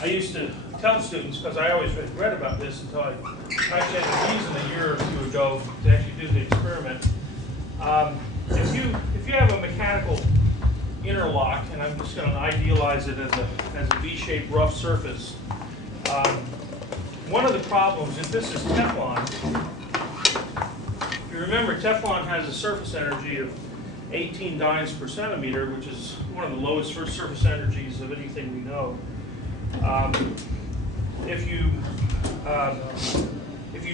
I used to tell students, because I always read about this until I actually had a reason a year or two ago to actually do the experiment. If you have a mechanical interlock, and I'm just going to idealize it as a V-shaped rough surface, one of the problems, if this is Teflon, if you remember, Teflon has a surface energy of 18 dynes per centimeter, which is one of the lowest surface energies of anything we know. If you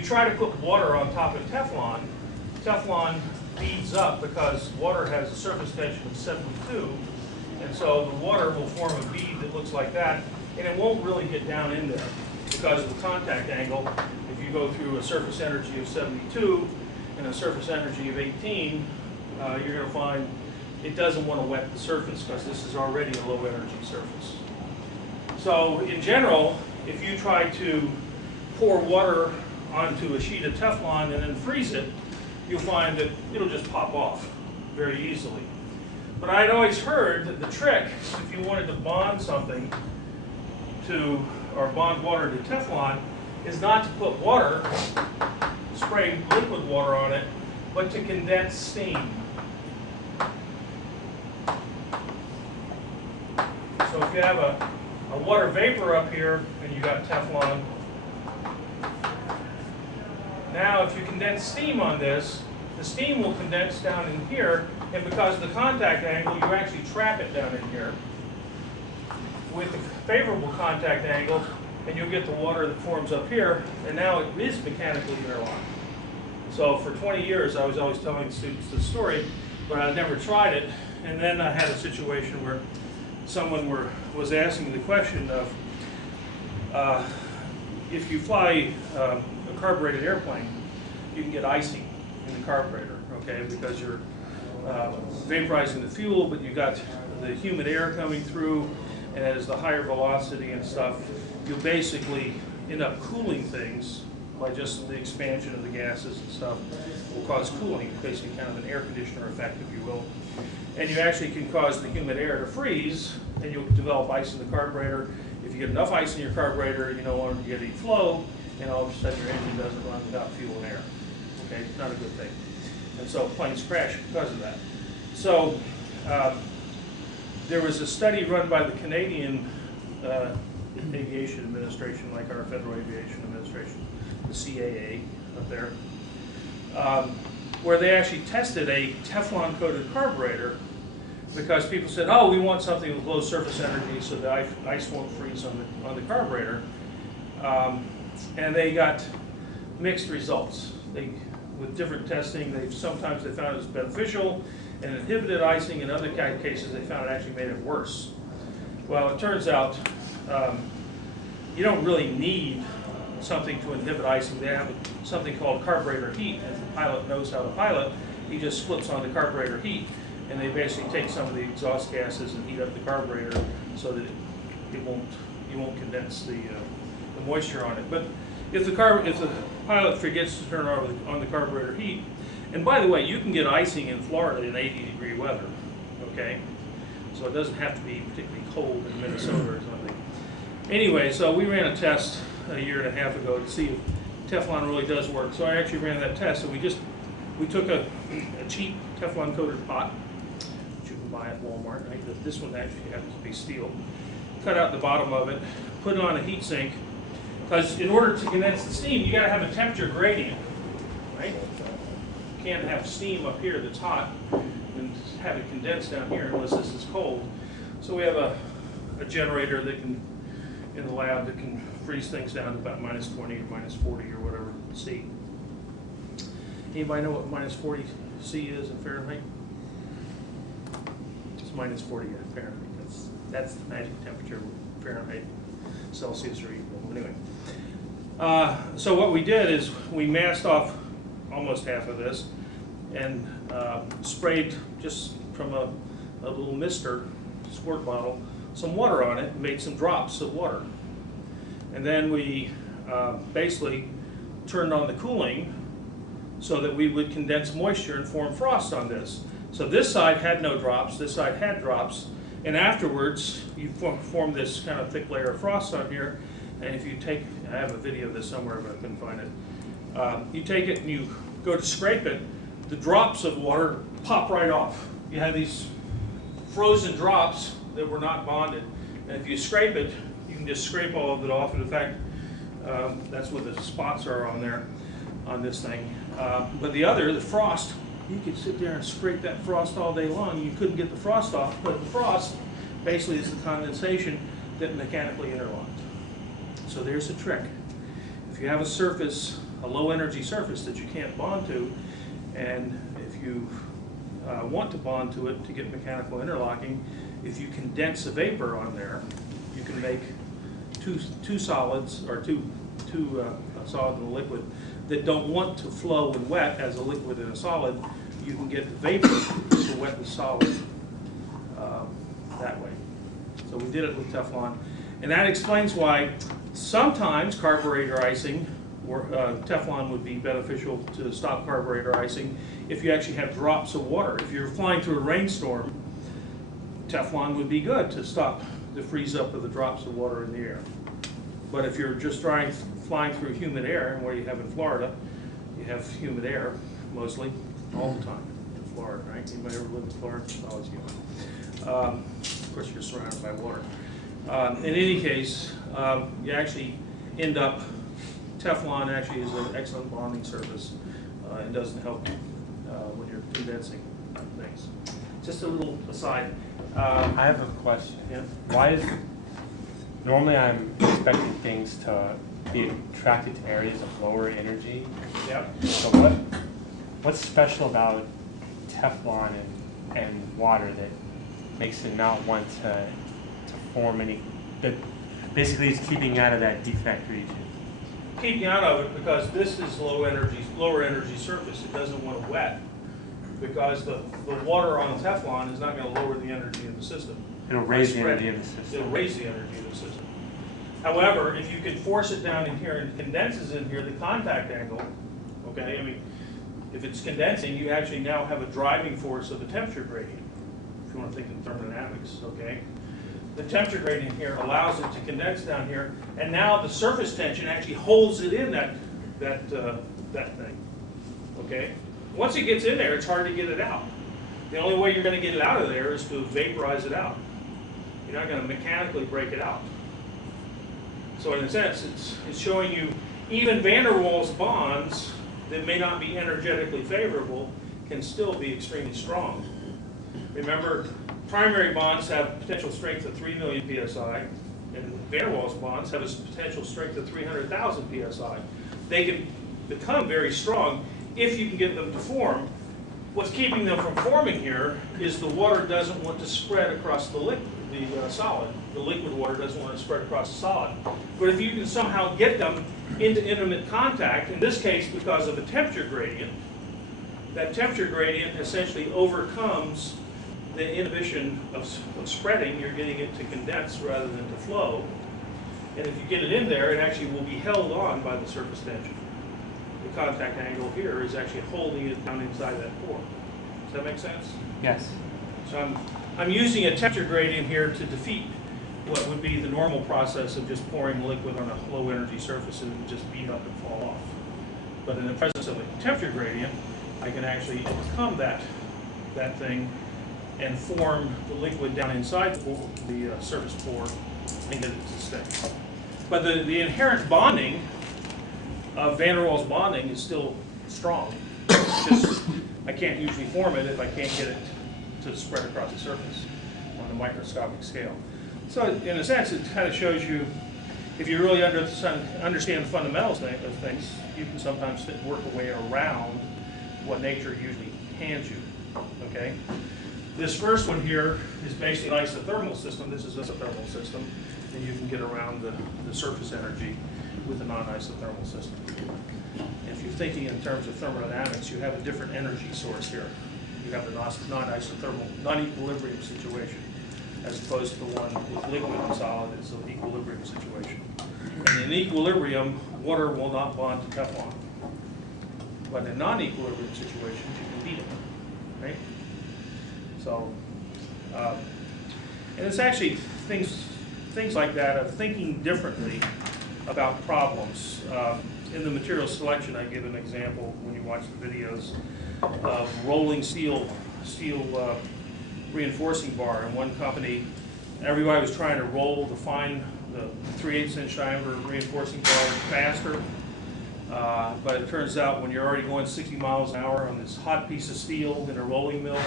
try to put water on top of Teflon, Teflon beads up because water has a surface tension of 72, and so the water will form a bead that looks like that, and it won't really get down in there because of the contact angle. If you go through a surface energy of 72 and a surface energy of 18, you're going to find it doesn't want to wet the surface because this is already a low energy surface. So in general, if you try to pour water onto a sheet of Teflon and then freeze it, you'll find that it'll just pop off very easily. But I'd always heard that the trick, if you wanted to bond something to, or bond water to Teflon, is not to put water, spray liquid water on it, but to condense steam. So if you have a water vapor up here and you got Teflon, now if you condense steam on this, the steam will condense down in here, and because of the contact angle, you actually trap it down in here with a favorable contact angle, and you'll get the water that forms up here, and now it is mechanically interlocked. So for 20 years, I was always telling students this story, but I never tried it, and then I had a situation where someone was asking the question of if you fly a carbureted airplane, you can get icing in the carburetor, okay, because you're vaporizing the fuel, but you've got the humid air coming through, and as the higher velocity and stuff, you'll basically end up cooling things by just the expansion of the gases and stuff will cause cooling, basically kind of an air conditioner effect, if you will. And you actually can cause the humid air to freeze, and you'll develop ice in the carburetor. If you get enough ice in your carburetor, you don't want to get any flow, and all of a sudden your engine doesn't run without fuel and air. Okay, not a good thing. And so planes crash because of that. So there was a study run by the Canadian Aviation Administration, like our Federal Aviation Administration, the CAA up there, where they actually tested a Teflon-coated carburetor because people said, oh, we want something with low surface energy so the ice won't freeze on the carburetor. And they got mixed results. With different testing, sometimes they found it was beneficial and inhibited icing. In other cases, they found it actually made it worse. Well, it turns out you don't really need something to inhibit icing. They have something called carburetor heat. If the pilot knows how to pilot, he just flips on the carburetor heat, and they basically take some of the exhaust gases and heat up the carburetor so that you won't condense the moisture on it. But if the pilot forgets to turn on the carburetor heat, and by the way, you can get icing in Florida in 80-degree weather, okay? So it doesn't have to be particularly cold in Minnesota or something. Anyway, so we ran a test a year and a half ago to see if Teflon really does work. So I actually ran that test, and we took a cheap Teflon-coated pot, which you can buy at Walmart. This one actually happens to be steel. Cut out the bottom of it, put it on a heat sink, because in order to condense the steam, you got to have a temperature gradient, right? You can't have steam up here that's hot and have it condense down here unless this is cold. So we have a generator that can, in the lab, that can freeze things down to about -20 or -40 or whatever C. Anybody know what -40 C is in Fahrenheit? It's -40 in Fahrenheit. That's the magic temperature. Fahrenheit, Celsius are equal. Anyway, so what we did is we masked off almost half of this and sprayed just from a little mister squirt bottle some water on it and made some drops of water. And then we basically turned on the cooling so that we would condense moisture and form frost on this. So this side had no drops, this side had drops, And afterwards, you form this kind of thick layer of frost on here. And if you take, I have a video of this somewhere, but I couldn't find it. You take it and you go to scrape it, the drops of water pop right off. You have these frozen drops that were not bonded. And if you scrape it, you can just scrape all of it off. And in fact, that's what the spots are on there, on this thing. But the frost, you could sit there and scrape that frost all day long. You couldn't get the frost off, but the frost basically is the condensation that mechanically interlocked. So there's a trick. If you have a surface, a low energy surface that you can't bond to, and if you want to bond to it to get mechanical interlocking, if you condense a vapor on there, you can make two solids, or a solid and a liquid, that don't want to flow and wet as a liquid and a solid. You can get the vapor to wet the solid that way. So we did it with Teflon. And that explains why sometimes carburetor icing, or Teflon would be beneficial to stop carburetor icing if you actually have drops of water. If you're flying through a rainstorm, Teflon would be good to stop the freeze up of the drops of water in the air. But if you're just flying through humid air, and what you have in Florida, you have humid air mostly all the time in Florida, right? Anybody ever lived in Florida? It's always humid. Of course, you're surrounded by water. In any case, you actually end up, Teflon actually is an excellent bonding surface and doesn't help when you're condensing things. Just a little aside. I have a question. Yeah? Why is, normally I'm expecting things to be attracted to areas of lower energy. Yep. So what's special about Teflon and water that makes it not want to form any, that basically is keeping out of that defect region? Keeping out of it because this is lower energy surface. It doesn't want to wet because the water on Teflon is not going to lower the energy in the system. It'll raise the energy in the system. It'll raise the energy in the system. However, if you can force it down in here and condenses in here, the contact angle, okay, I mean, if it's condensing, you actually now have a driving force of a temperature gradient, if you want to think in thermodynamics, okay? The temperature gradient here allows it to condense down here, and now the surface tension actually holds it in that thing, okay? Once it gets in there, it's hard to get it out. The only way you're going to get it out of there is to vaporize it out. You're not going to mechanically break it out. So in a sense, it's showing you even van der Waals bonds that may not be energetically favorable can still be extremely strong. Remember, primary bonds have potential strength of 3 million psi, and van der Waals bonds have a potential strength of 300,000 psi. They can become very strong if you can get them to form. What's keeping them from forming here is the water doesn't want to spread across the solid. The liquid water doesn't want to spread across the solid. But if you can somehow get them into intimate contact, in this case because of a temperature gradient, that temperature gradient essentially overcomes the inhibition of spreading. You're getting it to condense rather than to flow. And if you get it in there, it actually will be held on by the surface tension. The contact angle here is actually holding it down inside that pore. Does that make sense? Yes. So I'm using a temperature gradient here to defeat what would be the normal process of just pouring liquid on a low energy surface and it would just beat up and fall off. But in the presence of a temperature gradient, I can actually overcome that thing and form the liquid down inside the surface pore and get it to stay. But the inherent bonding of van der Waals bonding is still strong. It's just I can't usually form it if I can't get it to spread across the surface on a microscopic scale. So in a sense, it kind of shows you, if you really understand the fundamentals of things, you can sometimes work a way around what nature usually hands you, okay? This first one here is basically an isothermal system. This is an isothermal system, and you can get around the surface energy with a non-isothermal system. If you're thinking in terms of thermodynamics, you have a different energy source here. You have the non-isothermal, non-equilibrium situation, as opposed to the one with liquid and solid. It's an equilibrium situation. And in equilibrium, water will not bond to Teflon. But in non-equilibrium situations, you can beat it, right? So And it's actually things like that of thinking differently about problems. In the material selection, I give an example when you watch the videos of rolling steel reinforcing bar. In one company, everybody was trying to roll the 3/8 inch diameter reinforcing bar faster. But it turns out when you're already going 60 miles an hour on this hot piece of steel in a rolling mill,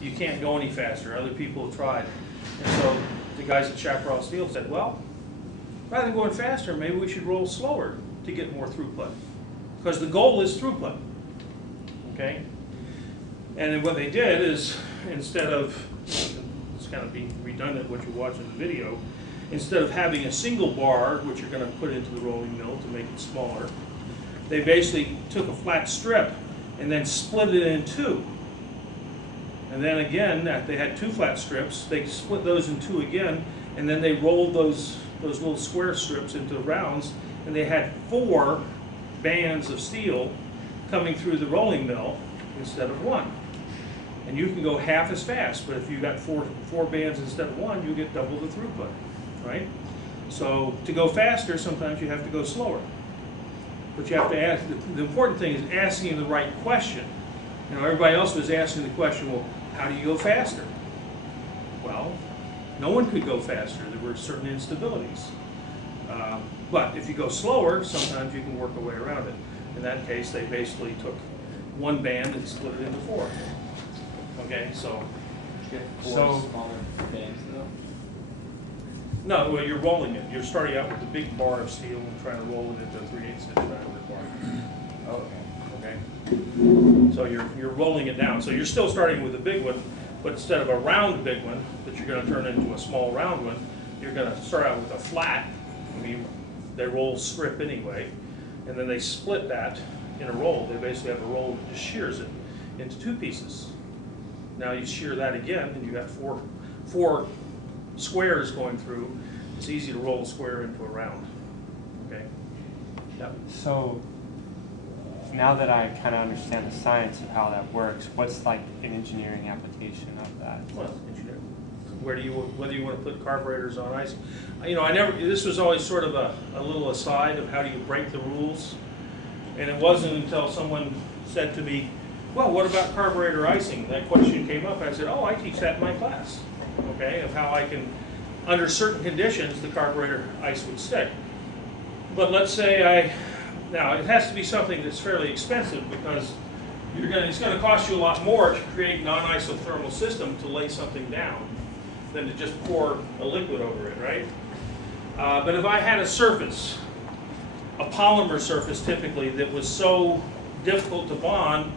you can't go any faster. Other people have tried. And so the guys at Chaparral Steel said, well, rather than going faster, maybe we should roll slower to get more throughput. Because the goal is throughput. Okay? And then what they did is, instead of, it's kind of being redundant what you watch in the video, instead of having a single bar, which you're going to put into the rolling mill to make it smaller, they basically took a flat strip and then split it in two. And then again, they had two flat strips, they split those in two again, and then they rolled those little square strips into rounds, and they had 4 bands of steel coming through the rolling mill instead of 1. And you can go half as fast, but if you got four bands instead of 1, you get double the throughput, right? So to go faster, sometimes you have to go slower. But you have to ask, the important thing is asking the right question. You know, everybody else was asking the question, well, how do you go faster? Well, no one could go faster. There were certain instabilities. But if you go slower, sometimes you can work a way around it. In that case, they basically took 1 band and split it into 4. Okay, so. Get 4 smaller bands though? No, well, you're rolling it. You're starting out with a big bar of steel and trying to roll it into a 3/8 inch diameter bar. Oh, Okay. So you're rolling it down. So you're still starting with a big one, but instead of a round big one that you're going to turn into a small round one, you're going to start out with a flat. I mean, they roll strip anyway, and then they split that in a roll. They basically have a roll that just shears it into 2 pieces. Now you shear that again, and you got four squares going through. It's easy to roll a square into a round. Okay. Yep. So now that I kind of understand the science of how that works, what's like an engineering application of that? Well, engineering. Whether you want to put carburetors on ice. You know, this was always sort of a little aside of how do you break the rules. And it wasn't until someone said to me, well, what about carburetor icing? That question came up. I said, oh, I teach that in my class, okay, of how I can, under certain conditions, the carburetor ice would stick. But let's say now it has to be something that's fairly expensive because it's going to cost you a lot more to create non-isothermal system to lay something down than to just pour a liquid over it, right? But if I had a surface, a polymer surface typically, that was so difficult to bond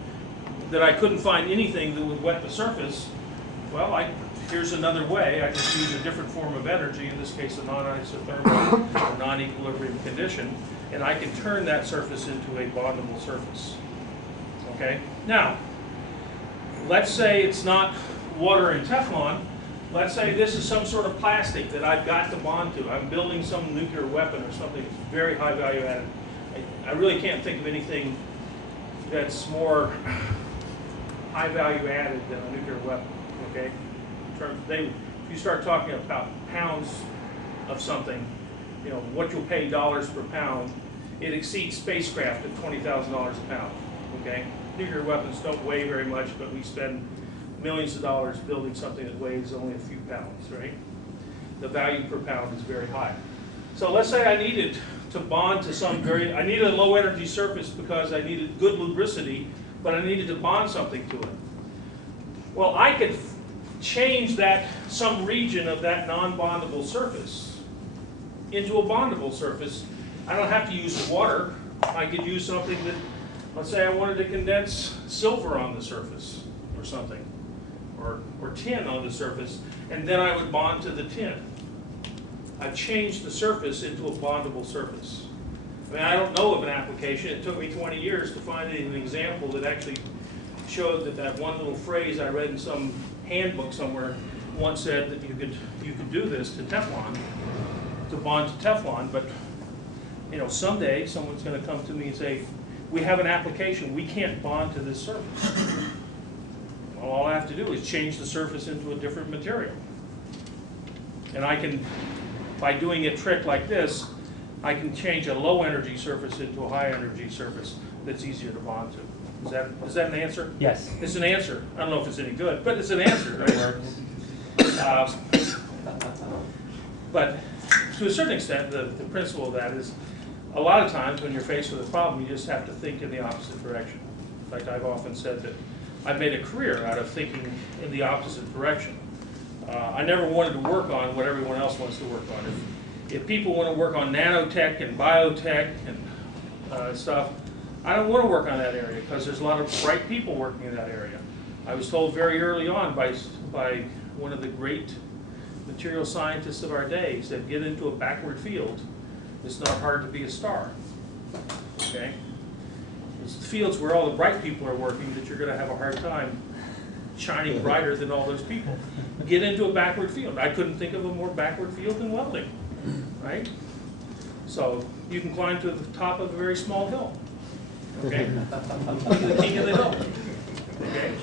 that I couldn't find anything that would wet the surface, well, here's another way. I can use a different form of energy, in this case a non-isothermal or non-equilibrium condition, and I can turn that surface into a bondable surface. Okay? Now, let's say it's not water and Teflon. Let's say this is some sort of plastic that I've got to bond to. I'm building some nuclear weapon or something that's very high value added. I really can't think of anything that's more high value added than a nuclear weapon. Okay? If you start talking about pounds of something, you know, what you'll pay dollars per pound, it exceeds spacecraft at $20,000 a pound. Okay? Nuclear weapons don't weigh very much, but we spend millions of dollars building something that weighs only a few pounds, right? The value per pound is very high. So let's say I needed to bond to I needed a low energy surface because I needed good lubricity, but I needed to bond something to it. Well, I could change some region of that non-bondable surface into a bondable surface. I don't have to use water. I could use something that, let's say I wanted to condense silver on the surface or something, or tin on the surface, and then I would bond to the tin. I've changed the surface into a bondable surface. I mean, I don't know of an application. It took me 20 years to find an example that actually showed that one little phrase I read in some handbook somewhere once said that you could do this to Teflon, to bond to Teflon, but you know, someday someone's going to come to me and say, we have an application, we can't bond to this surface. Well, all I have to do is change the surface into a different material. And I can, by doing a trick like this, I can change a low energy surface into a high energy surface that's easier to bond to. Is that an answer? Yes. It's an answer. I don't know if it's any good, but it's an answer, right? But to a certain extent, the principle of that is a lot of times when you're faced with a problem, you just have to think in the opposite direction. In fact, I've often said that I've made a career out of thinking in the opposite direction. I never wanted to work on what everyone else wants to work on. If people want to work on nanotech and biotech and stuff, I don't want to work on that area because there's a lot of bright people working in that area. I was told very early on by one of the great material scientists of our day, he said, get into a backward field. It's not hard to be a star. Okay? It's the fields where all the bright people are working that you're going to have a hard time shining brighter than all those people. Get into a backward field. I couldn't think of a more backward field than welding, right? So you can climb to the top of a very small hill, okay? Be the king of the hill, okay?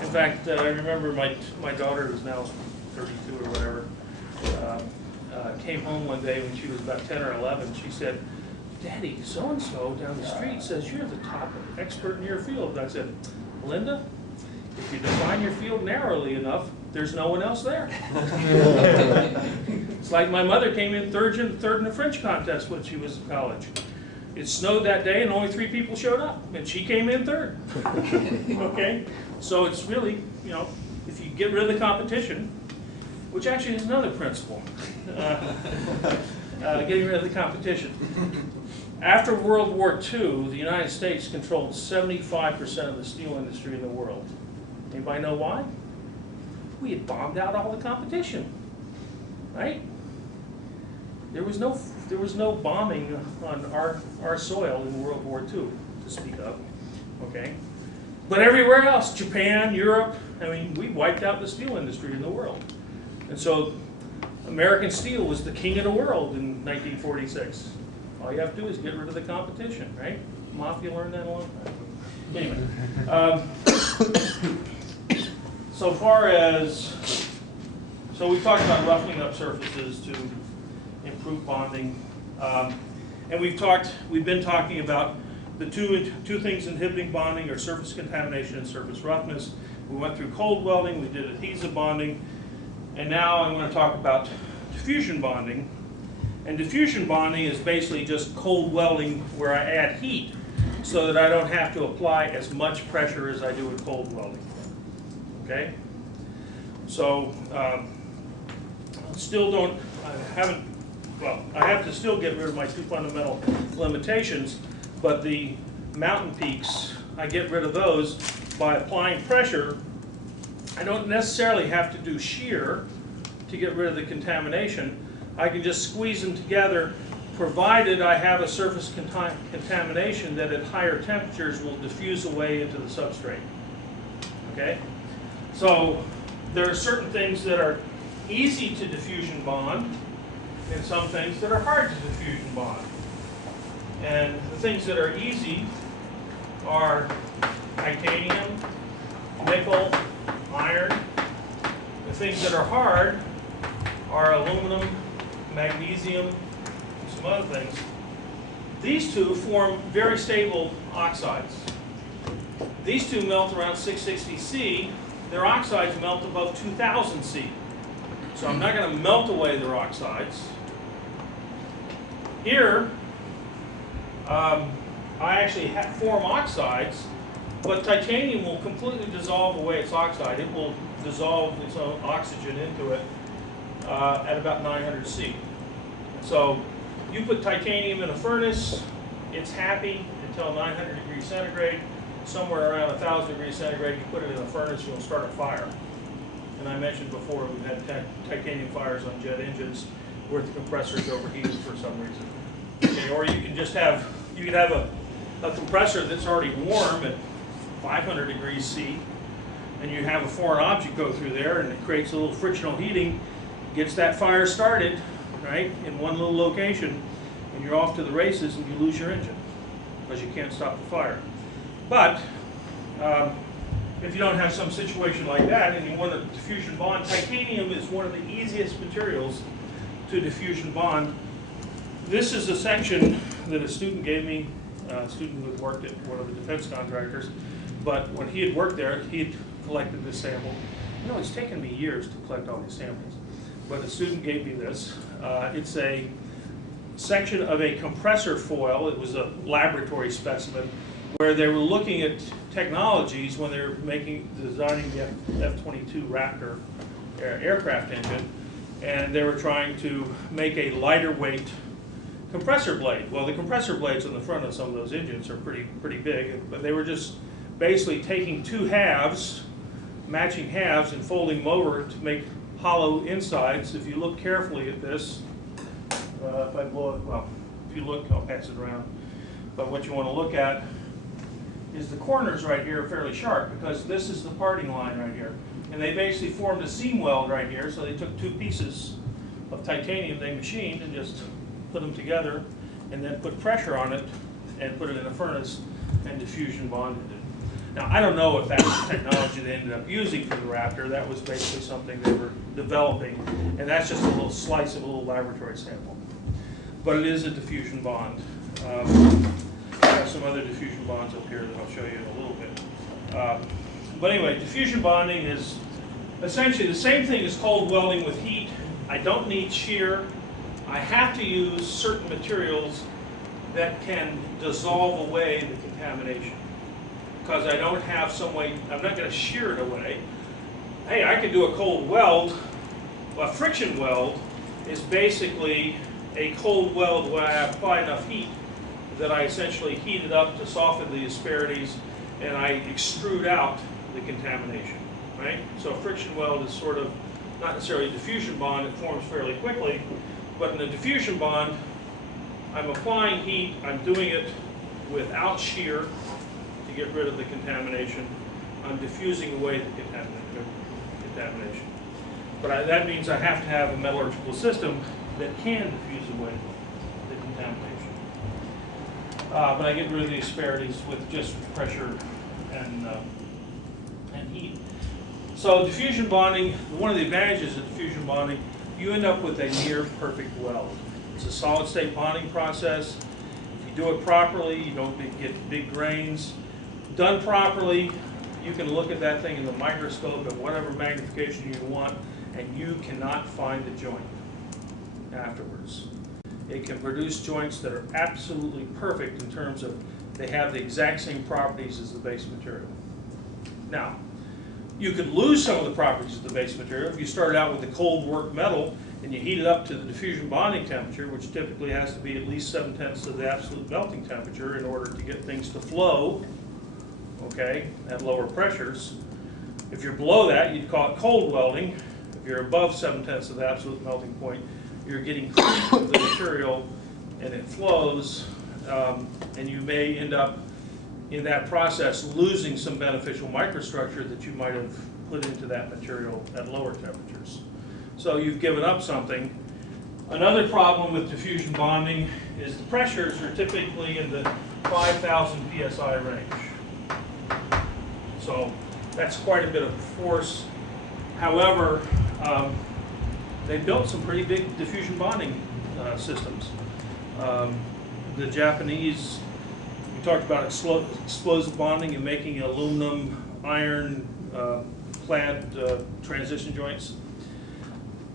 In fact, I remember my daughter, who's now 32 or whatever, came home one day when she was about 10 or 11. She said, Daddy, so-and-so down the street says you're the top expert in your field. And I said, Linda, if you define your field narrowly enough, there's no one else there. It's like my mother came in third in the French contest when she was in college. It snowed that day and only 3 people showed up, and she came in third. Okay? So it's really, you know, if you get rid of the competition, which actually is another principle, getting rid of the competition. After World War II, the United States controlled 75% of the steel industry in the world. Anybody know why? We had bombed out all the competition, right? There was no bombing on our soil in World War II to speak of, okay? But everywhere else, Japan, Europe, I mean, we wiped out the steel industry in the world. And so American steel was the king of the world in 1946. All you have to do is get rid of the competition, right? Mafia learned that a long time ago. Anyway, so we talked about roughening up surfaces to improve bonding, and we've been talking about the two things inhibiting bonding are surface contamination and surface roughness. We went through cold welding, we did adhesive bonding, and now I'm going to talk about diffusion bonding. And diffusion bonding is basically just cold welding where I add heat so that I don't have to apply as much pressure as I do with cold welding. Okay? So, I have to still get rid of my 2 fundamental limitations, but the mountain peaks, I get rid of those by applying pressure. I don't necessarily have to do shear to get rid of the contamination. I can just squeeze them together, provided I have a surface contamination that at higher temperatures will diffuse away into the substrate. Okay? So there are certain things that are easy to diffusion bond and some things that are hard to diffusion bond. And the things that are easy are titanium, nickel, iron. The things that are hard are aluminum, magnesium, and some other things. These two form very stable oxides. These two melt around 660 C. Their oxides melt above 2000 C. So I'm not going to melt away their oxides. Here, I actually form oxides, but titanium will completely dissolve away its oxide. It will dissolve its own oxygen into it at about 900 C. So you put titanium in a furnace, it's happy until 900 degrees centigrade. Somewhere around 1,000 degrees centigrade, you put it in a furnace, you'll start a fire. And I mentioned before we've had titanium fires on jet engines where the compressors overheated for some reason. Okay, or you can just have, a compressor that's already warm at 500 degrees C, and you have a foreign object go through there, and it creates a little frictional heating, gets that fire started, right, in one little location, and you're off to the races, and you lose your engine because you can't stop the fire. But if you don't have some situation like that and you want a diffusion bond, titanium is one of the easiest materials to diffusion bond. This is a section that a student gave me, a student who had worked at one of the defense contractors, but when he had worked there, he had collected this sample. You know, it's taken me years to collect all these samples, but a student gave me this. It's a section of a compressor foil. It was a laboratory specimen where they were looking at technologies when they were designing the F-22 Raptor aircraft engine, and they were trying to make a lighter weight compressor blade. Well, the compressor blades on the front of some of those engines are pretty big, but they were just basically taking two halves, matching halves, and folding them over to make hollow insides. If you look carefully at this, if I blow it, well, if you look, I'll pass it around. But what you want to look at is the corners right here are fairly sharp, because this is the parting line right here. And they basically formed a seam weld right here, so they took two pieces of titanium they machined and just put them together, and then put pressure on it and put it in a furnace and diffusion bonded it. Now, I don't know if that's the technology they ended up using for the Raptor. That was basically something they were developing, and that's just a little slice of a little laboratory sample. But it is a diffusion bond. I have some other diffusion bonds up here that I'll show you in a little bit. But anyway, diffusion bonding is essentially the same thing as cold welding with heat. I don't need shear. I have to use certain materials that can dissolve away the contamination, because I don't have some way, I'm not going to shear it away. Hey, I could do a cold weld. A friction weld is basically a cold weld where I apply enough heat that I essentially heat it up to soften the asperities, and I extrude out the contamination, right? So a friction weld is sort of not necessarily a diffusion bond. It forms fairly quickly, but in a diffusion bond, I'm applying heat. I'm doing it without shear to get rid of the contamination. I'm diffusing away the contamination. But that means I have to have a metallurgical system that can diffuse away the contamination. But I get rid of the asperities with just pressure and heat. So diffusion bonding, one of the advantages of diffusion bonding, you end up with a near perfect weld. It's a solid state bonding process. If you do it properly, you don't get big grains. Done properly, you can look at that thing in the microscope at whatever magnification you want, and you cannot find the joint afterwards. It can produce joints that are absolutely perfect in terms of they have the exact same properties as the base material. Now, you could lose some of the properties of the base material if you started out with a cold work metal and you heat it up to the diffusion bonding temperature, which typically has to be at least 7/10 of the absolute melting temperature in order to get things to flow, okay, at lower pressures. If you're below that, you'd call it cold welding. If you're above 7/10 of the absolute melting point, you're getting creep of the material and it flows, and you may end up in that process losing some beneficial microstructure that you might have put into that material at lower temperatures. So you've given up something. Another problem with diffusion bonding is the pressures are typically in the 5,000 psi range. So that's quite a bit of force. However, they built some pretty big diffusion bonding systems. The Japanese, we talked about explosive bonding and making aluminum, iron clad transition joints.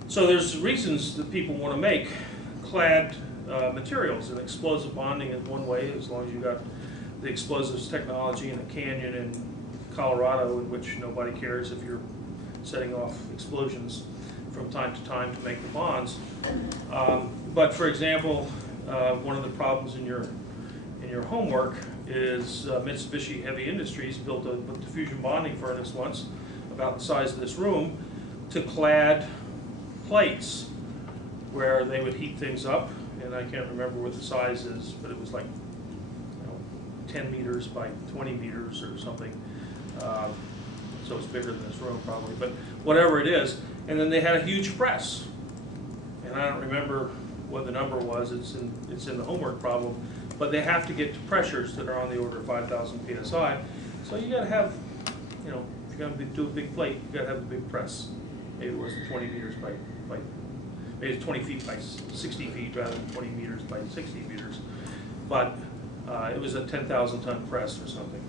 So there's reasons that people want to make clad materials, and explosive bonding is one way, as long as you got the explosives technology in a canyon in Colorado in which nobody cares if you're setting off explosions from time to time to make the bonds. But for example, one of the problems in your homework is Mitsubishi Heavy Industries built a diffusion bonding furnace once, about the size of this room, to clad plates where they would heat things up, and I can't remember what the size is, but it was like 10 meters by 20 meters or something. So it's bigger than this room probably, but whatever it is. And then they had a huge press, and I don't remember what the number was. It's in the homework problem, but they have to get to pressures that are on the order of 5,000 psi. So you got to have If you're going to do a big plate, you've got to have a big press. Maybe it wasn't 20 meters by maybe it's 20 feet by 60 feet rather than 20 meters by 60 meters. But it was a 10,000 ton press or something,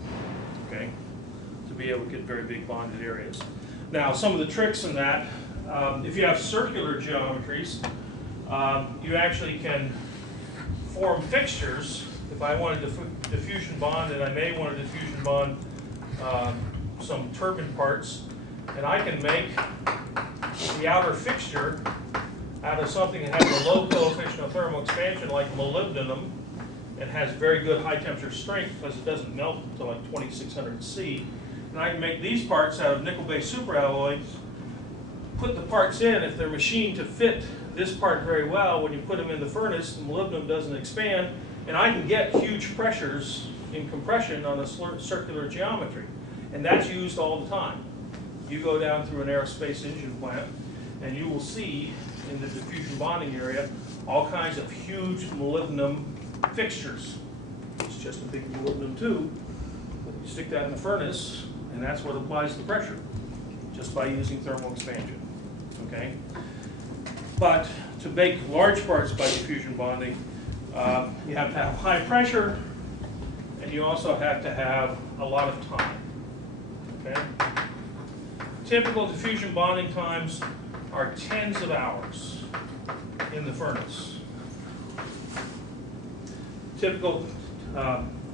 okay, to be able to get very big bonded areas. Now, some of the tricks in that, if you have circular geometries, you actually can form fixtures. If I wanted to diffusion bond, and I may want to diffusion bond some turbine parts, and I can make the outer fixture out of something that has a low coefficient of thermal expansion like molybdenum and has very good high temperature strength because it doesn't melt until like 2600 C. And I can make these parts out of nickel-based superalloys, put the parts in. If they're machined to fit this part very well, when you put them in the furnace, the molybdenum doesn't expand, and I can get huge pressures in compression on a circular geometry. And that's used all the time. You go down through an aerospace engine plant, and you will see in the diffusion bonding area all kinds of huge molybdenum fixtures. It's just a big molybdenum tube. You stick that in the furnace, and that's what applies the pressure, just by using thermal expansion. Okay? But to make large parts by diffusion bonding, you have to have high pressure, and you also have to have a lot of time. Okay? Typical diffusion bonding times are tens of hours in the furnace. Typical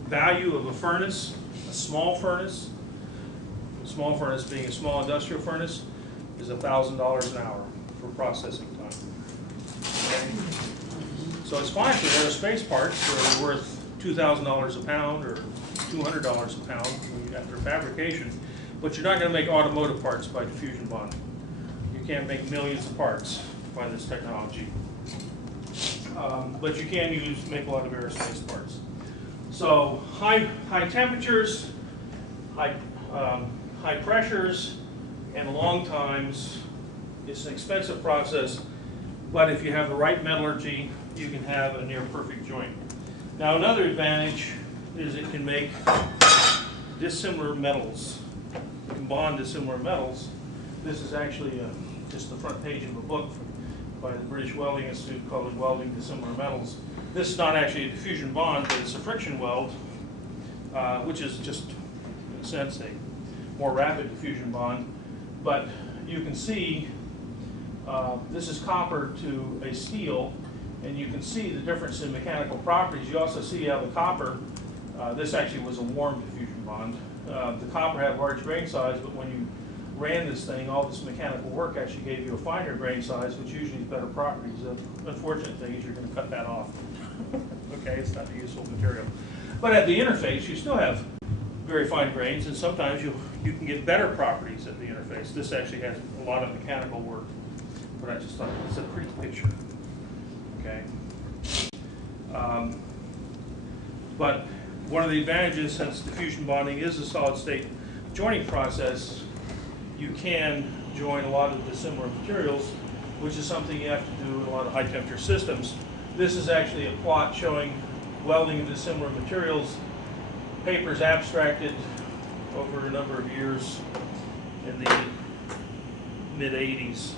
value of a furnace, a small furnace being a small industrial furnace, is $1,000 an hour for processing time. Okay? So it's fine for aerospace parts that are worth $2,000 a pound or $200 a pound after fabrication, but you're not going to make automotive parts by diffusion bonding. You can't make millions of parts by this technology. But you can make a lot of aerospace parts. So high temperatures, high pressures, and long times. It's an expensive process, but if you have the right metallurgy, you can have a near perfect joint. Now, another advantage is it can make dissimilar metals. You can bond dissimilar metals. This is actually just the front page of a book by the British Welding Institute called Welding Dissimilar Metals. This is not actually a diffusion bond, but it's a friction weld, which is just, in a sense, a more rapid diffusion bond. But you can see this is copper to a steel, and you can see the difference in mechanical properties. You also see how the copper, this actually was a warm diffusion bond. The copper had large grain size, but when you ran this thing, all this mechanical work actually gave you a finer grain size, which usually has better properties. The unfortunate thing is you're going to cut that off. Okay, it's not a useful material. But at the interface, you still have very fine grains, and sometimes you can get better properties at the interface. This actually has a lot of mechanical work, but I just thought it's a pretty picture. Okay. But one of the advantages, since diffusion bonding is a solid state joining process, you can join a lot of dissimilar materials, which is something you have to do in a lot of high temperature systems. This is actually a plot showing welding of dissimilar materials. Papers abstracted over a number of years in the mid-80s.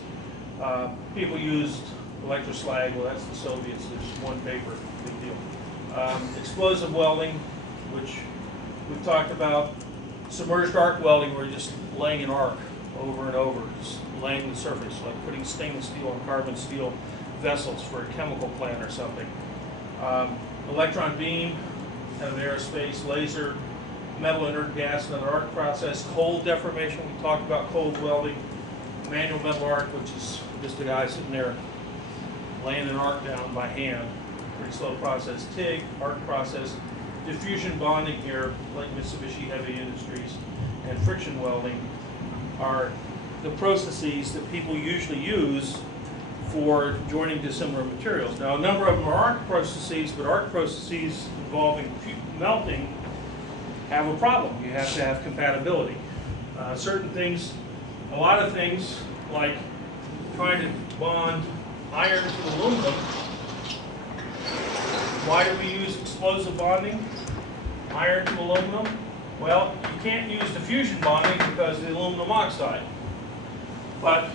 People used electroslag. Well, that's the Soviets. There's one paper, big deal. Explosive welding, which we've talked about. Submerged arc welding, where you're just laying an arc over and over, just laying the surface, like putting stainless steel and carbon steel vessels for a chemical plant or something. Electron beam, kind of aerospace, laser, metal inert gas, another arc process, cold deformation. We talked about cold welding. Manual metal arc, which is just a guy sitting there laying an arc down by hand. Pretty slow process. TIG, arc process. Diffusion bonding here, like Mitsubishi Heavy Industries, and friction welding are the processes that people usually use for joining dissimilar materials. Now, a number of them are arc processes, but arc processes involving melting have a problem. You have to have compatibility. Certain things, a lot of things, like trying to bond iron to aluminum. Why do we use explosive bonding? Iron to aluminum? Well, you can't use diffusion bonding because of the aluminum oxide. But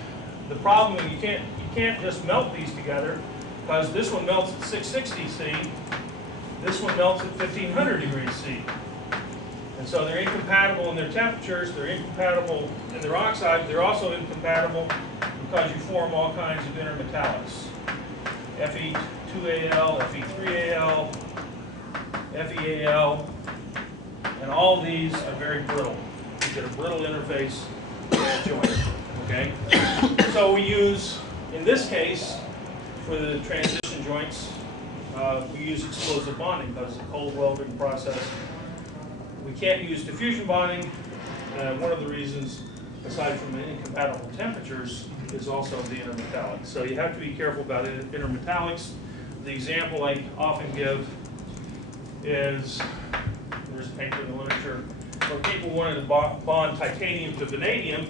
the problem is you can't just melt these together, because this one melts at 660 C, this one melts at 1500 degrees C. And so they're incompatible in their temperatures, they're incompatible in their oxide, they're also incompatible because you form all kinds of intermetallics. Fe2Al, Fe3Al, FeAl, and all of these are very brittle. You get a brittle interface in that joint, okay? So we use, in this case, for the transition joints, we use explosive bonding because it's a cold welding process. We can't use diffusion bonding. One of the reasons, aside from the incompatible temperatures, is also the intermetallics. So you have to be careful about intermetallics. The example I often give is, there's a paper in the literature, where people wanted to bond titanium to vanadium.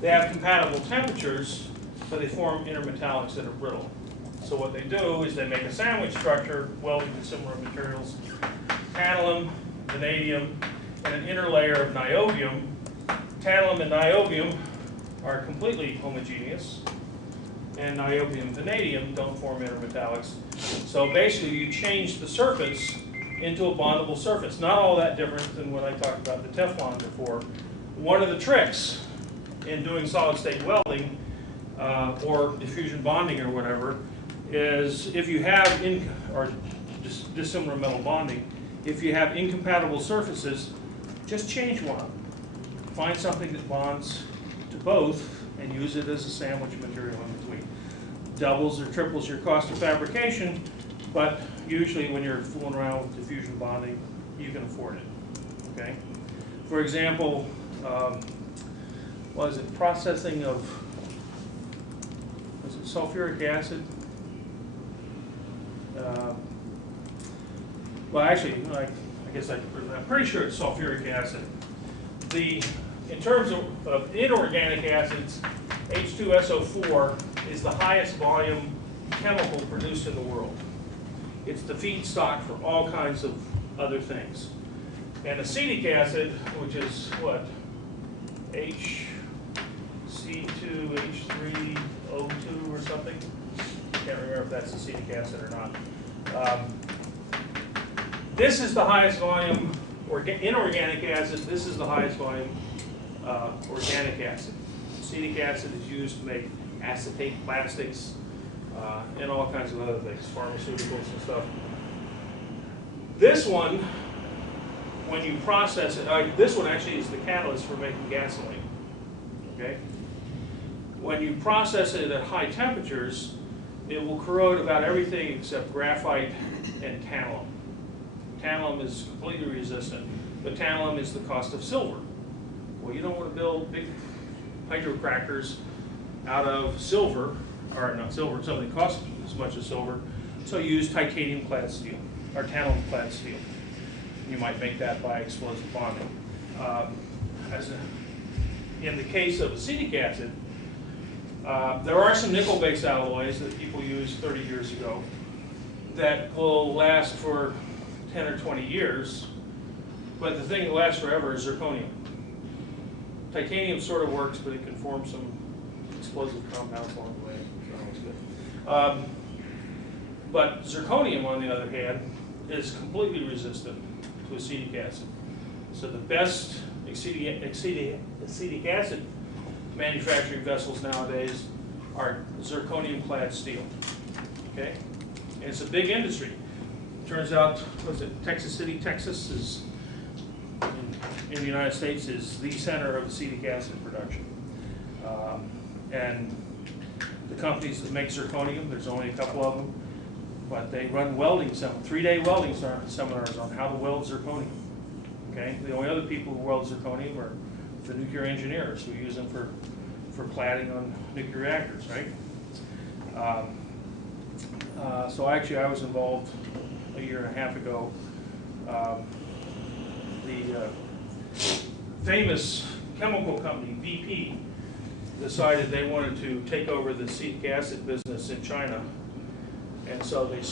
They have compatible temperatures, but they form intermetallics that are brittle. So what they do is they make a sandwich structure, welding with similar materials, tantalum, vanadium, and an inner layer of niobium. Tantalum and niobium are completely homogeneous, and niobium and vanadium don't form intermetallics. So basically you change the surface into a bondable surface. Not all that different than what I talked about the Teflon before. One of the tricks in doing solid state welding or diffusion bonding or whatever is if you have, or dissimilar metal bonding, if you have incompatible surfaces, just change one. Find something that bonds to both and use it as a sandwich material in between. Doubles or triples your cost of fabrication, but usually when you're fooling around with diffusion bonding, you can afford it, okay? For example, what is it, processing of, was it sulfuric acid? Well, actually, I guess I'm pretty sure it's sulfuric acid. In terms of inorganic acids, H2SO4 is the highest volume chemical produced in the world. It's the feedstock for all kinds of other things. And acetic acid, which is what? HC2H3O2 or something? I can't remember if that's acetic acid or not. This is the highest volume inorganic acid. This is the highest volume organic acid. Acetic acid is used to make acetate plastics and all kinds of other things, pharmaceuticals and stuff. This one, when you process it, this one actually is the catalyst for making gasoline. Okay? When you process it at high temperatures, it will corrode about everything except graphite and tantalum. Tantalum is completely resistant, but tantalum is the cost of silver. Well, you don't want to build big hydrocrackers out of silver, or not silver, something that costs as much as silver, so you use titanium clad steel, or tantalum clad steel. You might make that by explosive bonding. In the case of acetic acid, there are some nickel-based alloys that people used 30 years ago that will last for 10 or 20 years, but the thing that lasts forever is zirconium. Titanium sort of works, but it can form some explosive compounds along the way, so it's good. But zirconium, on the other hand, is completely resistant to acetic acid. So the best acetic acid manufacturing vessels nowadays are zirconium-clad steel. Okay, and it's a big industry. Turns out, was it Texas City, Texas, is in the United States is the center of acetic acid production. And the companies that make zirconium, there's only a couple of them, but they run welding, 3-day welding seminars on how to weld zirconium. Okay, the only other people who weld zirconium are the nuclear engineers who use them for cladding on nuclear reactors, right? So actually, I was involved a year and a half ago. The famous chemical company, BP, decided they wanted to take over the acetic acid business in China. And so they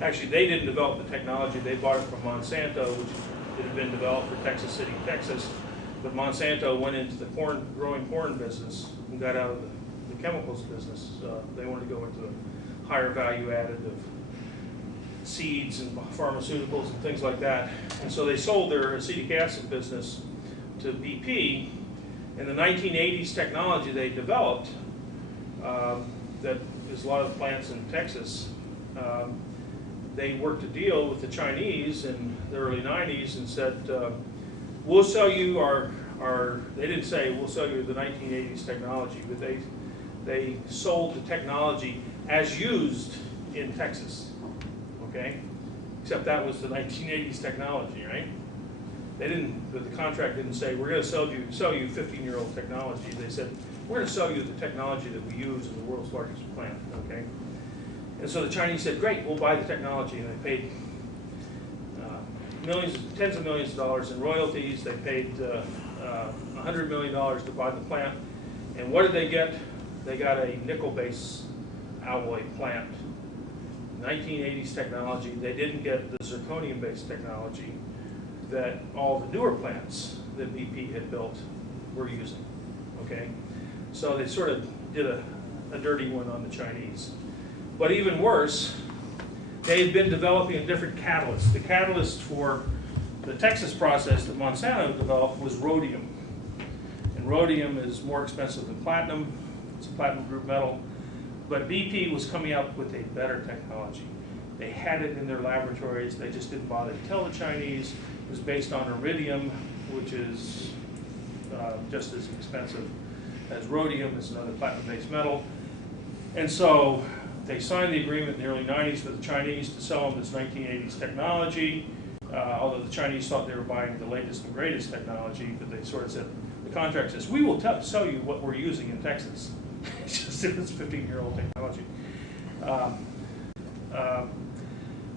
Actually, they didn't develop the technology. They bought it from Monsanto, which it had been developed for Texas City, Texas. But Monsanto went into the growing corn business and got out of the chemicals business. They wanted to go into a higher value added of seeds and pharmaceuticals and things like that. And so they sold their acetic acid business to BP. In the 1980s technology they developed, that is a lot of plants in Texas, they worked a deal with the Chinese in the early 90s and said, we'll sell you they didn't say we'll sell you the 1980s technology, but they sold the technology as used in Texas, okay? Except that was the 1980s technology, right? The contract didn't say, we're gonna sell you 15-year-old technology. They said, we're gonna sell you the technology that we use in the world's largest plant, okay? And so the Chinese said, great, we'll buy the technology, and they paid tens of millions of dollars in royalties. They paid $100 million to buy the plant. And what did they get? They got a nickel-based alloy plant. 1980s technology. They didn't get the zirconium-based technology that all the newer plants that BP had built were using, okay? So they sort of did a dirty one on the Chinese. But even worse, they had been developing a different catalyst. The catalyst for the Texas process that Monsanto developed was rhodium. And rhodium is more expensive than platinum. It's a platinum group metal. But BP was coming up with a better technology. They had it in their laboratories. They just didn't bother to tell the Chinese. It was based on iridium, which is just as expensive as rhodium. It's another platinum-based metal. And so they signed the agreement in the early 90s with the Chinese to sell them this 1980s technology, although the Chinese thought they were buying the latest and greatest technology, but they sort of said, the contract says, we will sell you what we're using in Texas. It's just it's 15-year-old technology.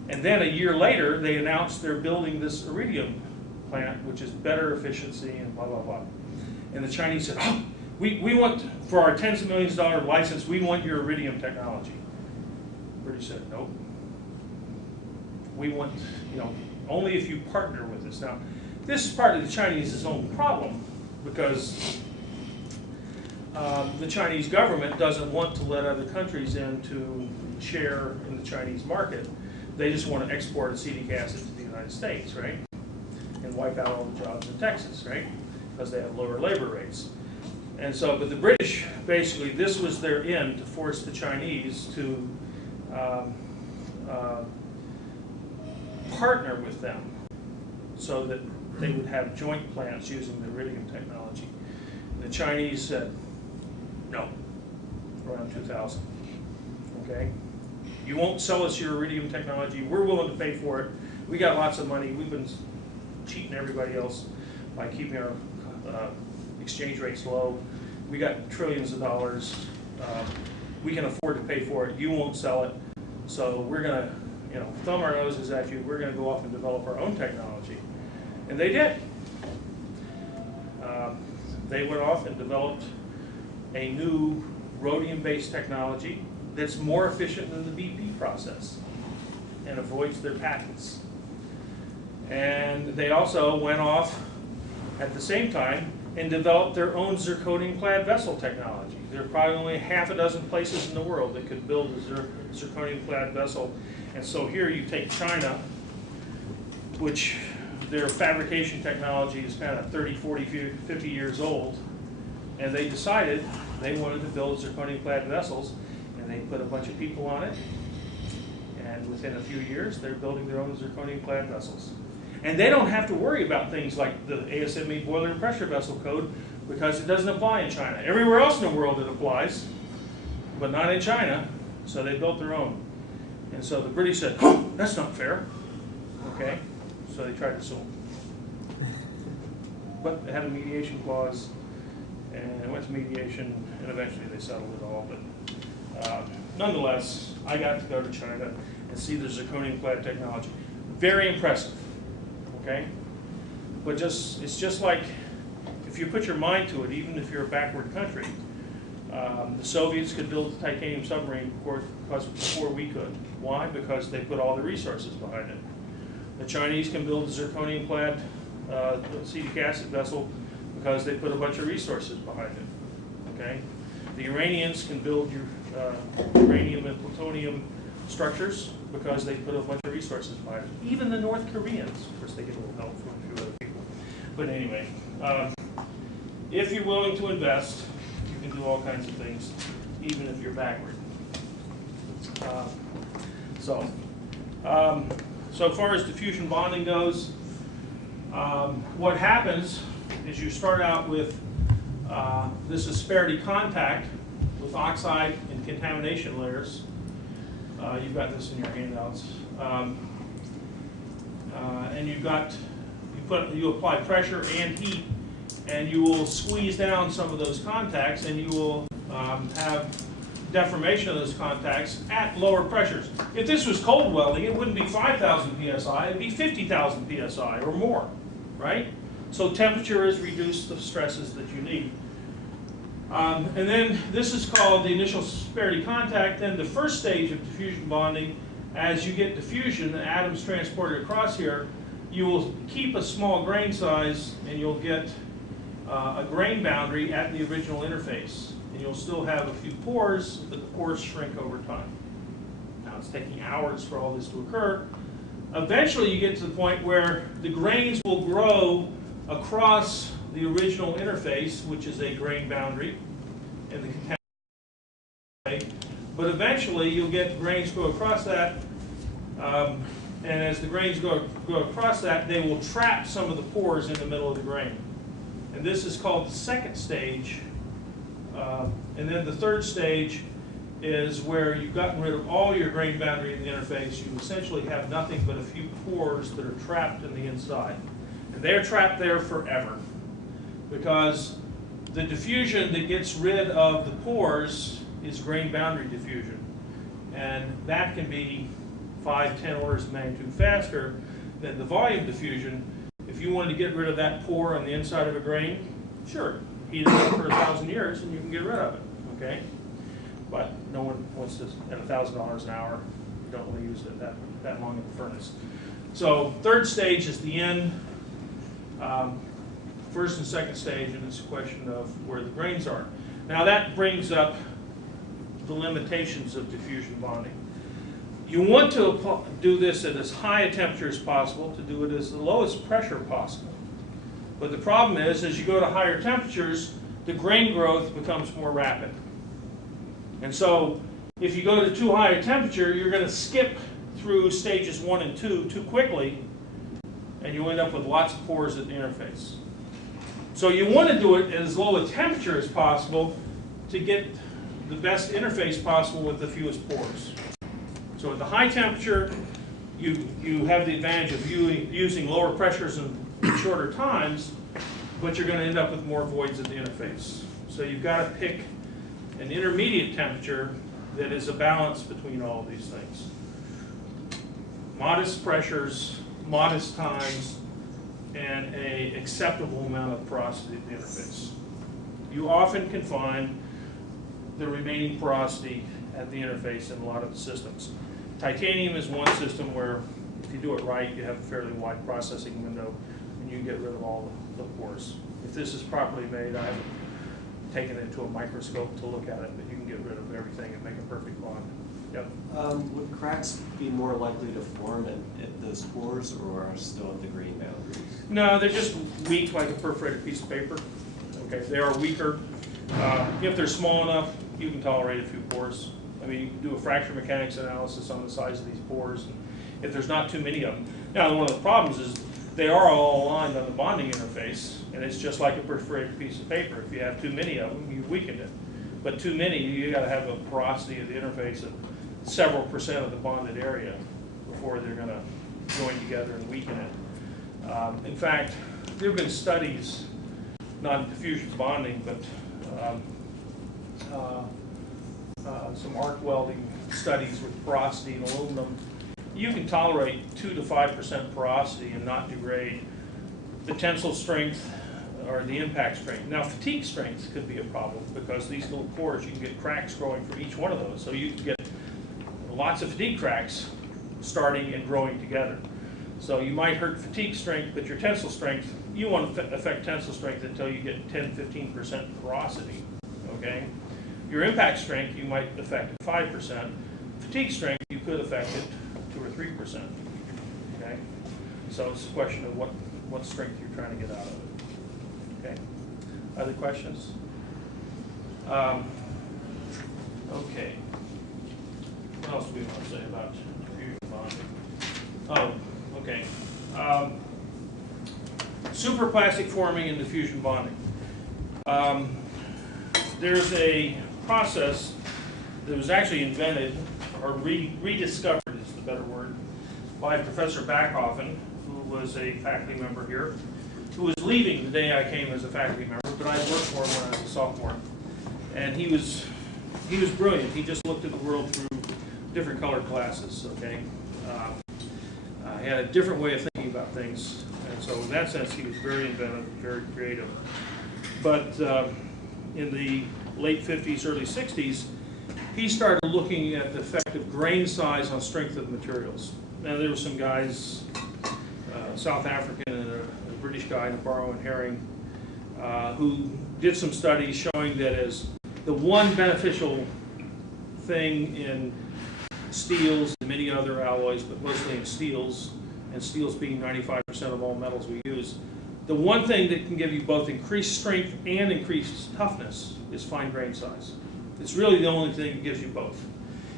And then a year later, they announced they're building this iridium plant, which is better efficiency and blah, blah, blah. And the Chinese said, oh, we want, for our tens of millions of dollar license, we want your iridium technology. British said, nope. We want, only if you partner with us. Now, this is partly the Chinese' own problem, because the Chinese government doesn't want to let other countries in to share in the Chinese market. They just want to export acetic acid to the United States, right? And wipe out all the jobs in Texas, right? Because they have lower labor rates. And so, but the British, basically, this was their end to force the Chinese to partner with them so that they would have joint plants using the iridium technology. And the Chinese said, no, around 2000, okay? You won't sell us your iridium technology. We're willing to pay for it. We got lots of money. We've been cheating everybody else by keeping our exchange rates low. We got trillions of dollars. We can afford to pay for it. You won't sell it. So we're going to, thumb our noses at you. We're going to go off and develop our own technology. And they did. They went off and developed a new rhodium-based technology that's more efficient than the BP process and avoids their patents. And they also went off at the same time and developed their own zirconium-clad vessel technology. There are probably only half a dozen places in the world that could build a zirconium-clad vessel. And so here you take China, which their fabrication technology is kind of 30, 40, 50 years old, and they decided they wanted to build zirconium-clad vessels, and they put a bunch of people on it, and within a few years, they're building their own zirconium-clad vessels. And they don't have to worry about things like the ASME boiler and pressure vessel code, because it doesn't apply in China. Everywhere else in the world it applies, but not in China, so they built their own. And so the British said, oh, that's not fair, okay? So they tried to sue them. But they had a mediation clause, and it went to mediation, and eventually they settled it all. But nonetheless, I got to go to China and see the zirconium-clad technology. Very impressive, okay? But it's just like, if you put your mind to it, even if you're a backward country, The Soviets could build a titanium submarine, of course, because before we could. Why? Because they put all the resources behind it. The Chinese can build a zirconium-clad acetic acid vessel because they put a bunch of resources behind it. Okay, the Iranians can build uranium and plutonium structures because they put a bunch of resources behind it. Even the North Koreans, of course, they get a little help from a few other people. But anyway, if you're willing to invest, you can do all kinds of things, even if you're backward. So far as diffusion bonding goes, what happens is you start out with this asperity contact with oxide and contamination layers. You've got this in your handouts, and you apply pressure and heat, and you will squeeze down some of those contacts, and you will have deformation of those contacts at lower pressures. If this was cold welding, it wouldn't be 5,000 psi, it'd be 50,000 psi or more, right? So temperature has reduced the stresses that you need. And then this is called the initial asperity contact. Then the first stage of diffusion bonding, as you get diffusion, the atoms transported across here, you will keep a small grain size and you'll get a grain boundary at the original interface. And you'll still have a few pores, but the pores shrink over time. Now it's taking hours for all this to occur. Eventually you get to the point where the grains will grow across the original interface, which is a grain boundary in the contaminant. But eventually you'll get grains go across that, and as the grains go across that, they will trap some of the pores in the middle of the grain. And this is called the second stage. And then the third stage is where you've gotten rid of all your grain boundary in the interface. You essentially have nothing but a few pores that are trapped in the inside. And they're trapped there forever, because the diffusion that gets rid of the pores is grain boundary diffusion. And that can be 5-10 orders of magnitude faster than the volume diffusion. If you wanted to get rid of that pore on the inside of a grain, sure, heat it up for 1,000 years and you can get rid of it, okay? But no one wants to, at $1,000 an hour, you don't want to use it that long in the furnace. So third stage is the end. First and second stage, and it's a question of where the grains are. Now that brings up the limitations of diffusion bonding. You want to do this at as high a temperature as possible, to do it as the lowest pressure possible. But the problem is, as you go to higher temperatures, the grain growth becomes more rapid. And so if you go to too high a temperature, you're going to skip through stages 1 and 2 too quickly, and you end up with lots of pores at the interface. So you want to do it at as low a temperature as possible to get the best interface possible with the fewest pores. So at the high temperature, you have the advantage of using lower pressures and shorter times, but you're going to end up with more voids at the interface. So you've got to pick an intermediate temperature that is a balance between all of these things. Modest pressures, modest times, and an acceptable amount of porosity at the interface. You often can find the remaining porosity at the interface in a lot of the systems. Titanium is one system where, if you do it right, you have a fairly wide processing window and you can get rid of all the pores. If this is properly made, I haven't taken it to a microscope to look at it, but you can get rid of everything and make a perfect bond. Yep. Would cracks be more likely to form at those pores, or are still at the grain boundaries? No, they're just weak like a perforated piece of paper. Okay, they are weaker. If they're small enough, you can tolerate a few pores. I mean, you can do a fracture mechanics analysis on the size of these pores, and if there's not too many of them. Now, one of the problems is they are all aligned on the bonding interface, and it's just like a perforated piece of paper. If you have too many of them, you've weakened it. But too many, you got to have a porosity of the interface of several percent of the bonded area before they're going to join together and weaken it. In fact, there have been studies, not diffusion bonding, but some arc welding studies with porosity in aluminum. You can tolerate 2 to 5% porosity and not degrade. The tensile strength or the impact strength. Now fatigue strength could be a problem because these little cores, you can get cracks growing from each one of those. So you can get lots of fatigue cracks starting and growing together. So you might hurt fatigue strength, but your tensile strength, you want to affect tensile strength until you get 10-15% porosity, okay? Your impact strength, you might affect at 5%. Fatigue strength, you could affect it 2 or 3%, okay? So it's a question of what strength you're trying to get out of it, okay? Other questions? Okay. What else do we want to say about diffusion bonding? Oh, okay. Superplastic forming and diffusion bonding. There's a process that was actually invented, or rediscovered is the better word, by Professor Backhoffen, who was a faculty member here, who was leaving the day I came as a faculty member, but I worked for him when I was a sophomore. And he was brilliant. He just looked at the world through different colored glasses, okay? He had a different way of thinking about things, and so in that sense he was very inventive, very creative. But in the late 50s, early 60s, he started looking at the effect of grain size on strength of materials. Now there were some guys, South African and a British guy, Nabarro and Herring, who did some studies showing that as the one beneficial thing in steels and many other alloys, but mostly in steels, and steels being 95% of all metals we use, the one thing that can give you both increased strength and increased toughness is fine grain size. It's really the only thing that gives you both.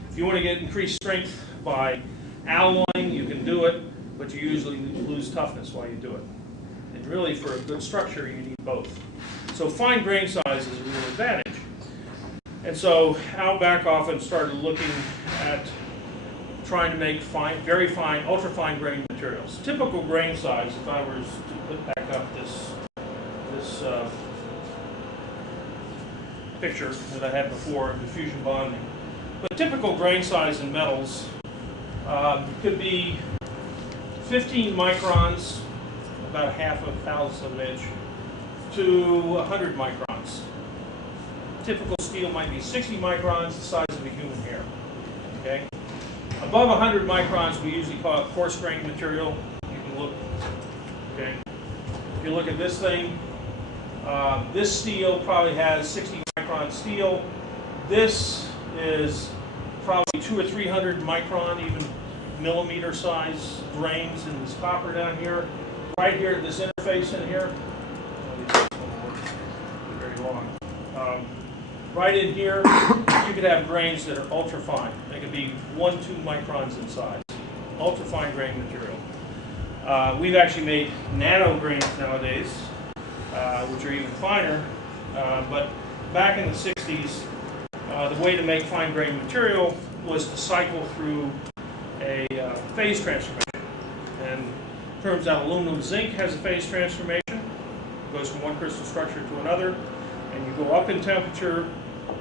If you want to get increased strength by alloying, you can do it, but you usually lose toughness while you do it. And really, for a good structure, you need both. So fine grain size is a real advantage. And so Al Backhoffen started looking at trying to make fine, very fine, ultra-fine grain materials. Typical grain size, if I were to put back up this picture that I had before of diffusion bonding. But typical grain size in metals could be 15 microns, about a half of a thousandth of an inch, to 100 microns. Typical steel might be 60 microns, the size of a human hair. Okay? Above 100 microns, we usually call it coarse grained material. You can look. Okay? If you look at this thing, this steel probably has 60 micron steel. This is probably 200 or 300 micron, even millimeter size grains in this copper down here. Right here, this interface in here. Very long. Right in here, you could have grains that are ultra fine. They could be 1-2 microns in size. Ultra fine grain material. We've actually made nano grains nowadays, which are even finer. But back in the 60s, the way to make fine grain material was to cycle through a phase transformation. And it turns out aluminum zinc has a phase transformation. It goes from one crystal structure to another. And you go up in temperature,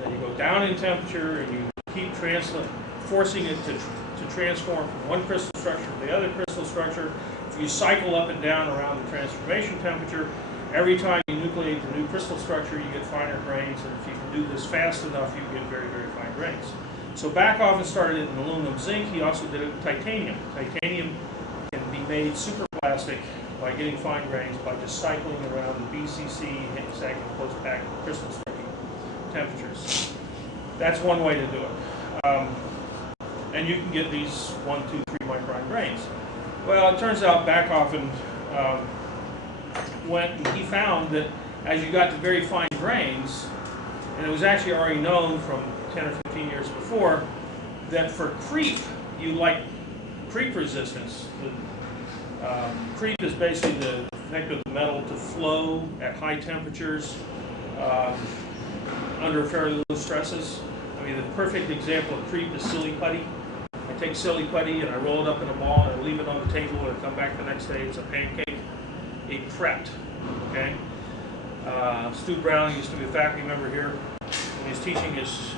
then you go down in temperature, and you keep forcing it to transform from one crystal structure to the other crystal structure. If you cycle up and down around the transformation temperature, every time you nucleate the new crystal structure, you get finer grains, and if you can do this fast enough, you get very, very fine grains. So Backhoffen started it in aluminum zinc. He also did it in titanium. Titanium can be made superplastic by getting fine grains by just cycling around the BCC, second post-packed crystal structure temperatures. That's one way to do it. And you can get these 1, 2, 3 micron grains. Well, it turns out Backhoffen went and he found that as you got to very fine grains, and it was actually already known from 10 or 15 years before, that for creep, you like creep resistance. Creep is basically the effect of the metal to flow at high temperatures under fairly low stresses. I mean, the perfect example of creep is silly putty. I take silly putty and I roll it up in a ball and I leave it on the table and I come back the next day, it's a pancake. It crept, okay? Stu Brown used to be a faculty member here. When he was teaching his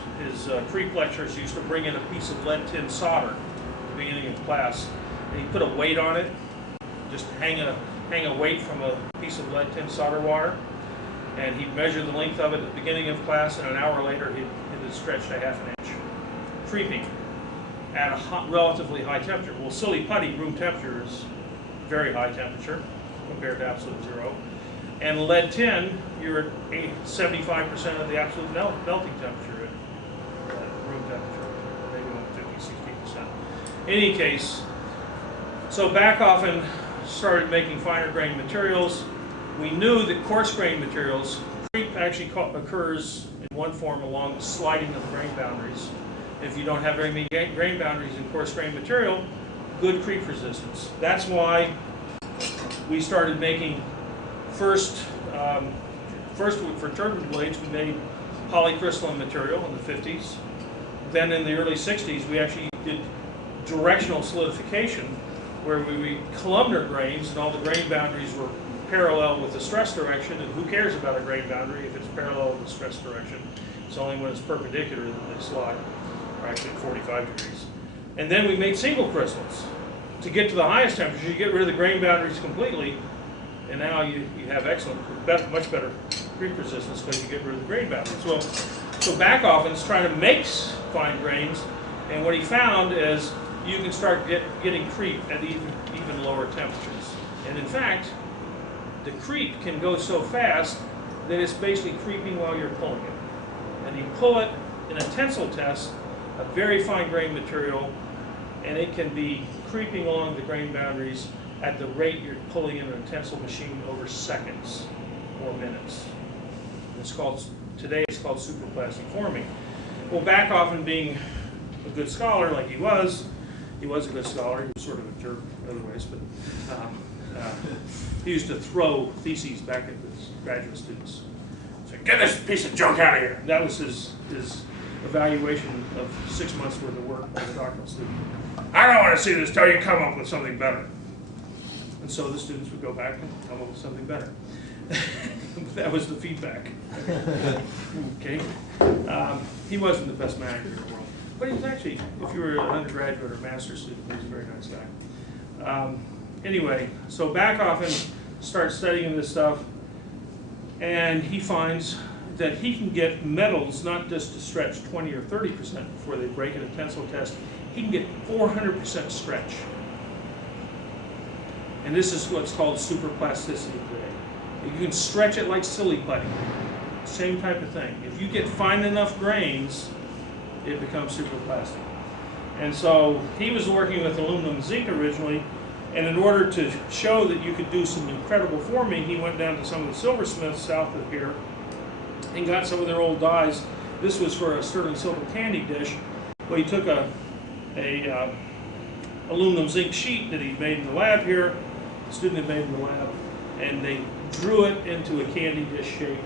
creep lectures, he used to bring in a piece of lead tin solder at the beginning of class, and he put a weight on it, just hang a weight from a piece of lead tin solder wire, And he'd measure the length of it at the beginning of class, and an hour later it had stretched a half an inch, creeping at a relatively high temperature. Well, silly putty, room temperature, is very high temperature compared to absolute zero. And lead tin, you're at 75% of the absolute melting temperature at room temperature, maybe 50, 60%. In any case, so Backhoffen started making finer grained materials. We knew that coarse grained materials, creep actually occurs in one form along the sliding of the grain boundaries. If you don't have very many grain boundaries in coarse grained material, good creep resistance. That's why we started making first for turbine blades, we made polycrystalline material in the 50s. Then in the early 60s, we actually did directional solidification, where we columnar grains and all the grain boundaries were parallel with the stress direction. And who cares about a grain boundary if it's parallel with the stress direction? It's only when it's perpendicular that they slide, or actually 45 degrees. And then we made single crystals. To get to the highest temperature, you get rid of the grain boundaries completely, and now you have excellent, much better creep resistance because you get rid of the grain boundaries. Well, so Backhoffen's trying to make fine grains, and what he found is you can start getting creep at even lower temperatures. And in fact, the creep can go so fast that it's basically creeping while you're pulling it. And you pull it in a tensile test, a very fine grained material, and it can be creeping along the grain boundaries at the rate you're pulling in a tensile machine over seconds or minutes. Today it's called superplastic forming. Well, Backhoffen, being a good scholar like he was a good scholar. He was sort of a jerk in other ways, but he used to throw theses back at his graduate students. So, get this piece of junk out of here. That was his evaluation of 6 months worth of work by the doctoral student. I don't want to see this till you come up with something better. And so the students would go back and come up with something better. That was the feedback. Okay. He wasn't the best manager in the world, but he was actually, if you were an undergraduate or master's student, he was a very nice guy. Anyway, so Backhoffen starts studying this stuff, and he finds that he can get metals not just to stretch 20 or 30% before they break in a tensile test. He can get 400% stretch. And this is what's called superplasticity today. You can stretch it like silly putty. Same type of thing. If you get fine enough grains, it becomes superplastic. And so he was working with aluminum zinc originally, and in order to show that you could do some incredible forming, he went down to some of the silversmiths south of here and got some of their old dies. This was for a sterling silver candy dish. Well, he took a aluminum zinc sheet that he made in the lab here, a student had made in the lab, and they drew it into a candy dish shape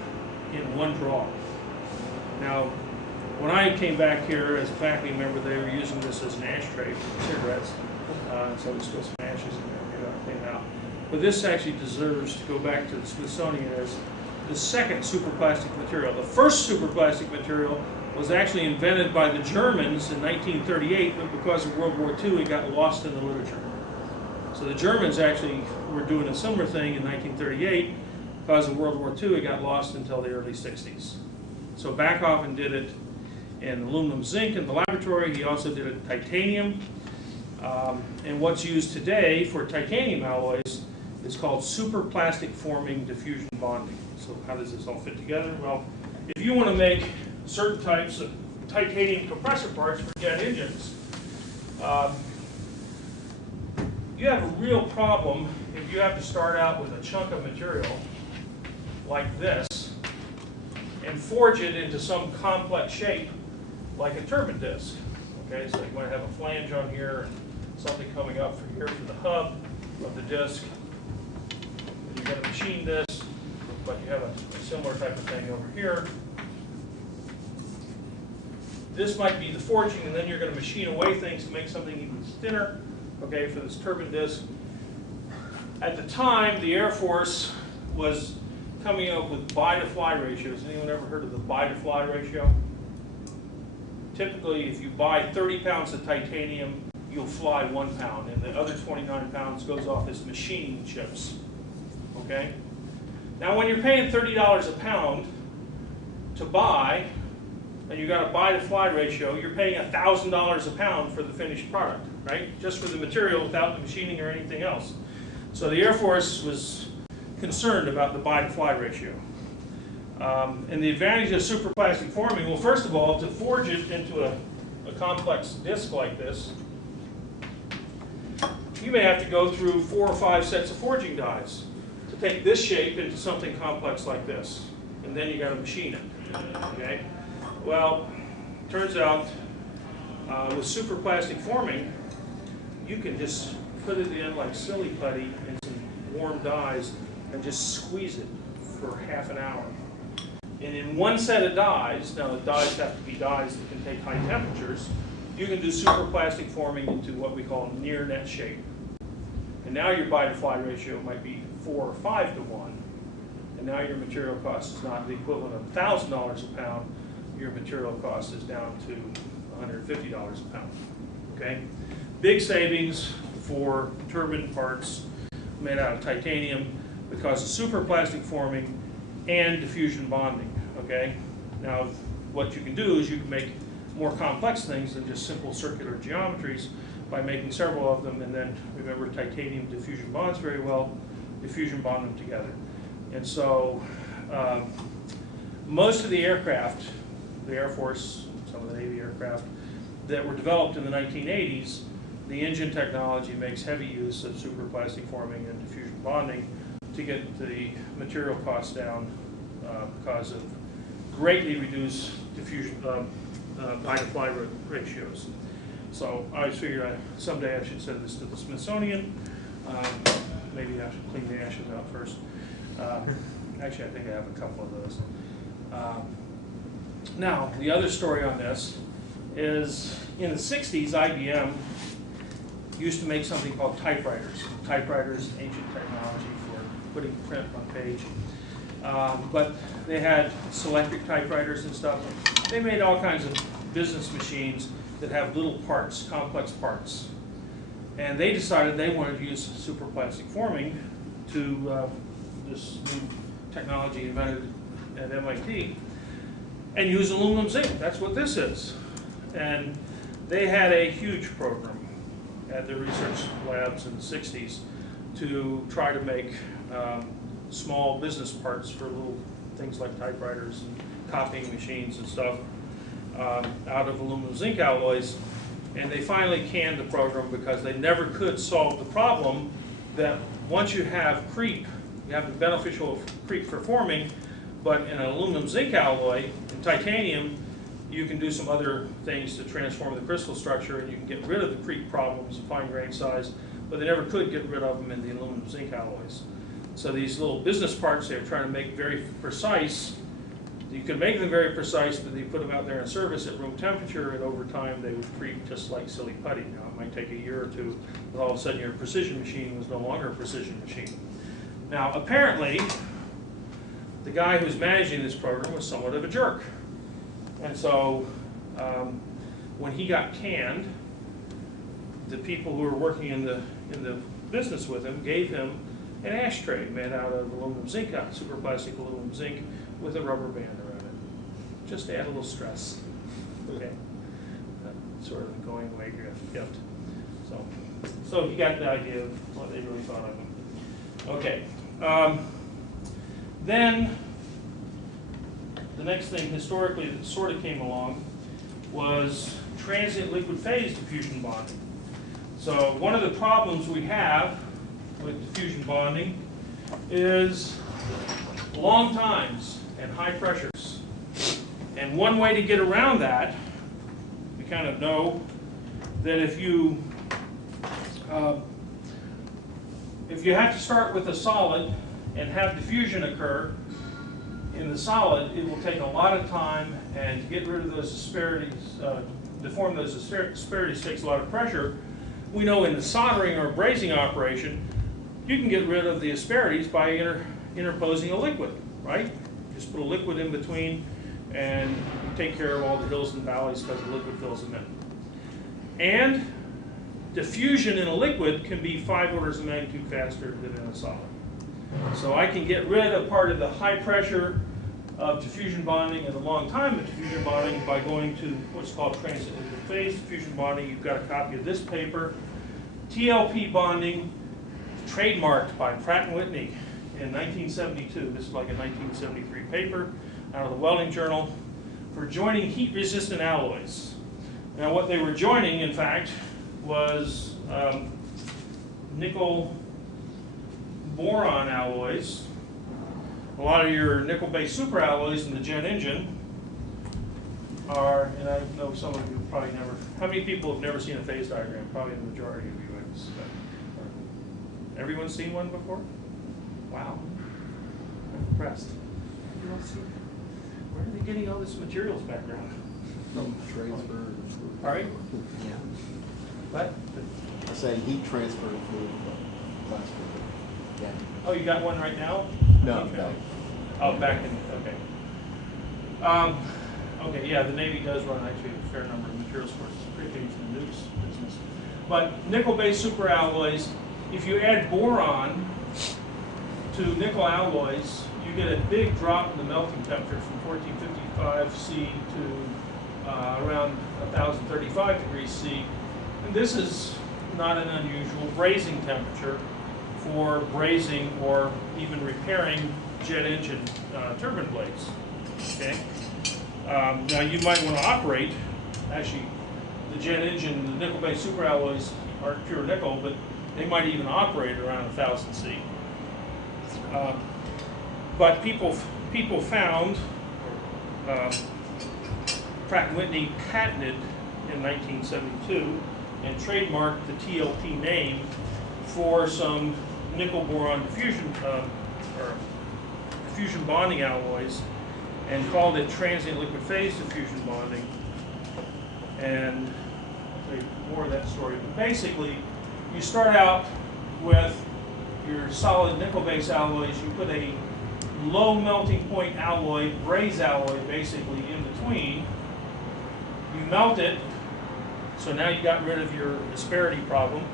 in one draw. Now, when I came back here as a faculty member, they were using this as an ashtray for cigarettes, so there's still some ashes in there. Maybe I'll clean it out. But this actually deserves to go back to the Smithsonian as the second superplastic material. The first superplastic material was actually invented by the Germans in 1938, but because of World War II, it got lost in the literature. So the Germans actually were doing a similar thing in 1938. Because of World War II, it got lost until the early 60s. So Backhoffen did it in aluminum zinc in the laboratory. He also did it in titanium. And what's used today for titanium alloys is called superplastic forming diffusion bonding. So how does this all fit together? Well, if you want to make certain types of titanium compressor parts for jet engines, you have a real problem if you have to start out with a chunk of material like this and forge it into some complex shape like a turbine disc. Okay, so you might have a flange on here and something coming up from here for the hub of the disc. You're going to machine this, but you have a similar type of thing over here. This might be the forging, and then you're going to machine away things to make something even thinner, okay, for this turbine disc. At the time, the Air Force was coming up with buy-to-fly ratios. Anyone ever heard of the buy-to-fly ratio? Typically, if you buy 30 pounds of titanium, you'll fly 1 pound, and the other 29 pounds goes off as machining chips, okay? Now when you're paying $30 a pound to buy, and you got a buy to fly ratio, you're paying $1,000 a pound for the finished product, right? Just for the material without the machining or anything else. So the Air Force was concerned about the buy to fly ratio. And the advantage of superplastic forming, well, first of all, to forge it into a complex disc like this, you may have to go through 4 or 5 sets of forging dies to take this shape into something complex like this. And then you got to machine it, okay? Well, turns out with superplastic forming, you can just put it in like silly putty in some warm dies and just squeeze it for half an hour. And in one set of dies, now the dies have to be dies that can take high temperatures, you can do superplastic forming into what we call near net shape. And now your buy to fly ratio might be 4 or 5 to 1. And now your material cost is not the equivalent of $1,000 a pound. Your material cost is down to $150 a pound. Okay? Big savings for turbine parts made out of titanium because of superplastic forming and diffusion bonding. Okay? Now, what you can do is you can make more complex things than just simple circular geometries by making several of them, and then remember titanium diffusion bonds very well, diffusion bond them together. And so most of the aircraft, the Air Force, some of the Navy aircraft that were developed in the 1980s, the engine technology makes heavy use of superplastic forming and diffusion bonding to get the material costs down because of greatly reduced diffusion buy to fly ratios. So I always figured someday I should send this to the Smithsonian. Maybe I should clean the ashes out first. Actually, I think I have a couple of those. Now, the other story on this is in the 60s, IBM used to make something called typewriters. Typewriters, ancient technology for putting print on page. But they had Selectric typewriters and stuff. They made all kinds of business machines that have little parts, complex parts. And they decided they wanted to use superplastic forming to this new technology invented at MIT and use aluminum zinc. That's what this is. And they had a huge program at their research labs in the 60s to try to make small business parts for little things like typewriters and copying machines and stuff out of aluminum zinc alloys. And they finally canned the program because they never could solve the problem that once you have creep, you have the beneficial creep for forming, but in an aluminum zinc alloy, in titanium, you can do some other things to transform the crystal structure and you can get rid of the creep problems of fine grain size, but they never could get rid of them in the aluminum zinc alloys. So these little business parts they were trying to make very precise. You can make them very precise, but you put them out there in service at room temperature, and over time they would creep just like silly putty. Now it might take a year or two, but all of a sudden your precision machine was no longer a precision machine. Now apparently, the guy who was managing this program was somewhat of a jerk. And so when he got canned, the people who were working in the business with him gave him an ashtray made out of aluminum zinc, superplastic aluminum zinc, with a rubber band around it, just to add a little stress. Okay, sort of going away gift. So you got the idea of what they really thought of him. Okay, then the next thing historically that sort of came along was transient liquid phase diffusion bonding. So one of the problems we have with diffusion bonding is long times and high pressures. And one way to get around that, we kind of know that if you have to start with a solid and have diffusion occur in the solid, it will take a lot of time, and to get rid of those asperities, to form those asperities takes a lot of pressure. We know in the soldering or brazing operation, you can get rid of the asperities by interposing a liquid, right? Just put a liquid in between and you take care of all the hills and valleys because the liquid fills them in. And diffusion in a liquid can be 5 orders of magnitude faster than in a solid. So I can get rid of part of the high pressure of diffusion bonding and the long time of diffusion bonding by going to what's called transient liquid phase diffusion bonding. You've got a copy of this paper. TLP bonding, trademarked by Pratt & Whitney in 1972. This is like a 1973 paper out of the Welding Journal for joining heat-resistant alloys. Now what they were joining, in fact, was nickel-boron alloys. A lot of your nickel-based superalloys in the jet engine are, and I know some of you probably never, how many people have never seen a phase diagram? Probably the majority of you, I suspect. Everyone seen one before? Wow. I'm impressed. Everyone seen it? Where are they getting all this materials background? From transfer. All right. Yeah. What? I say heat transfer fluid plastic. Yeah. Oh, you got one right now? No, Okay. no. Oh, back in, okay. Okay, yeah, the Navy does run actually a fair number of material sources, particularly from the nukes business. But nickel-based superalloys, if you add boron to nickel alloys, you get a big drop in the melting temperature from 1455 C to around 1035 degrees C. And this is not an unusual brazing temperature for brazing or even repairing jet engine turbine blades. Okay. Now you might want to operate, actually the jet engine, the nickel-based superalloys aren't pure nickel, but they might even operate around 1000 C. But people found, Pratt & Whitney patented in 1972 and trademarked the TLP name for some nickel-boron diffusion diffusion bonding alloys, and called it transient liquid phase diffusion bonding. And I'll tell you more of that story. But basically, you start out with your solid nickel-based alloys. You put a low melting point alloy, braze alloy, basically in between. You melt it, so now you got rid of your asperity problem,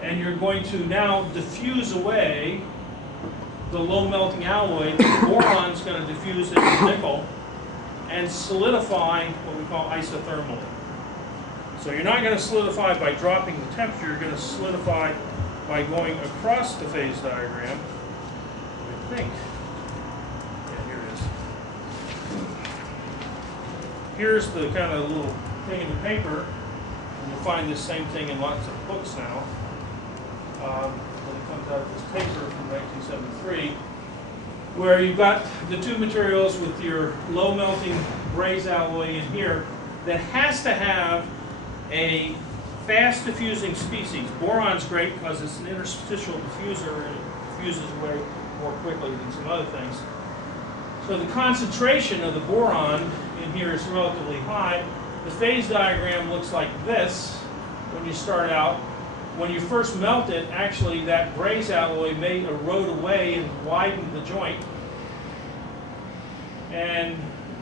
and you're going to now diffuse away the low melting alloy. The boron's going to diffuse into nickel and solidify what we call isothermally. So you're not going to solidify by dropping the temperature, you're going to solidify by going across the phase diagram. I think. Yeah, here it is. Here's the kind of little thing in the paper, and you'll find this same thing in lots of books now. When it comes out of this paper from 1973, where you've got the two materials with your low melting braze alloy in here that has to have a fast diffusing species. Boron's great because it's an interstitial diffuser and it diffuses away more quickly than some other things. So the concentration of the boron in here is relatively high. The phase diagram looks like this when you start out. When you first melt it, actually that braze alloy may erode away and widen the joint. And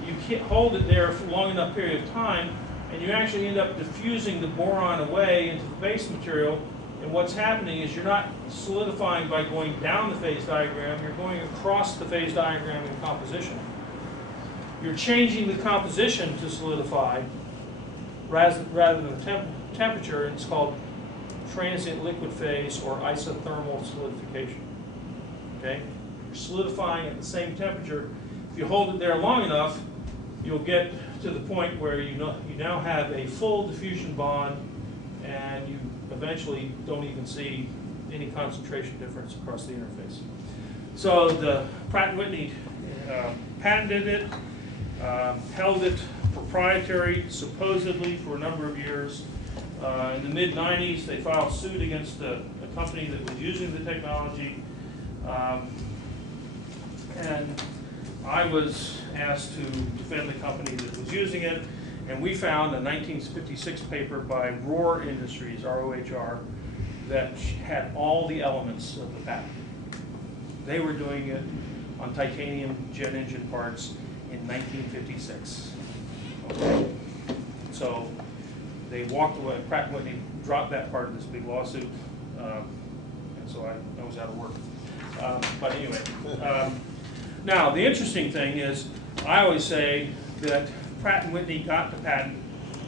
you can't hold it there for a long enough period of time, and you actually end up diffusing the boron away into the base material. And what's happening is you're not solidifying by going down the phase diagram, you're going across the phase diagram in composition. You're changing the composition to solidify rather than the temperature. It's called transient liquid phase or isothermal solidification. Okay? You're solidifying at the same temperature. If you hold it there long enough, you'll get to the point where you now have a full diffusion bond, and you eventually don't even see any concentration difference across the interface. So the Pratt & Whitney patented it, held it proprietary supposedly for a number of years. In the mid-90s, they filed suit against a company that was using the technology. And I was asked to defend the company that was using it. And we found a 1956 paper by Rohr Industries, R-O-H-R, that had all the elements of the patent. They were doing it on titanium jet engine parts in 1956. Okay? So they walked away. Pratt & Whitney dropped that part of this big lawsuit, and so I was out of work. But anyway, now the interesting thing is, I always say that Pratt & Whitney got the patent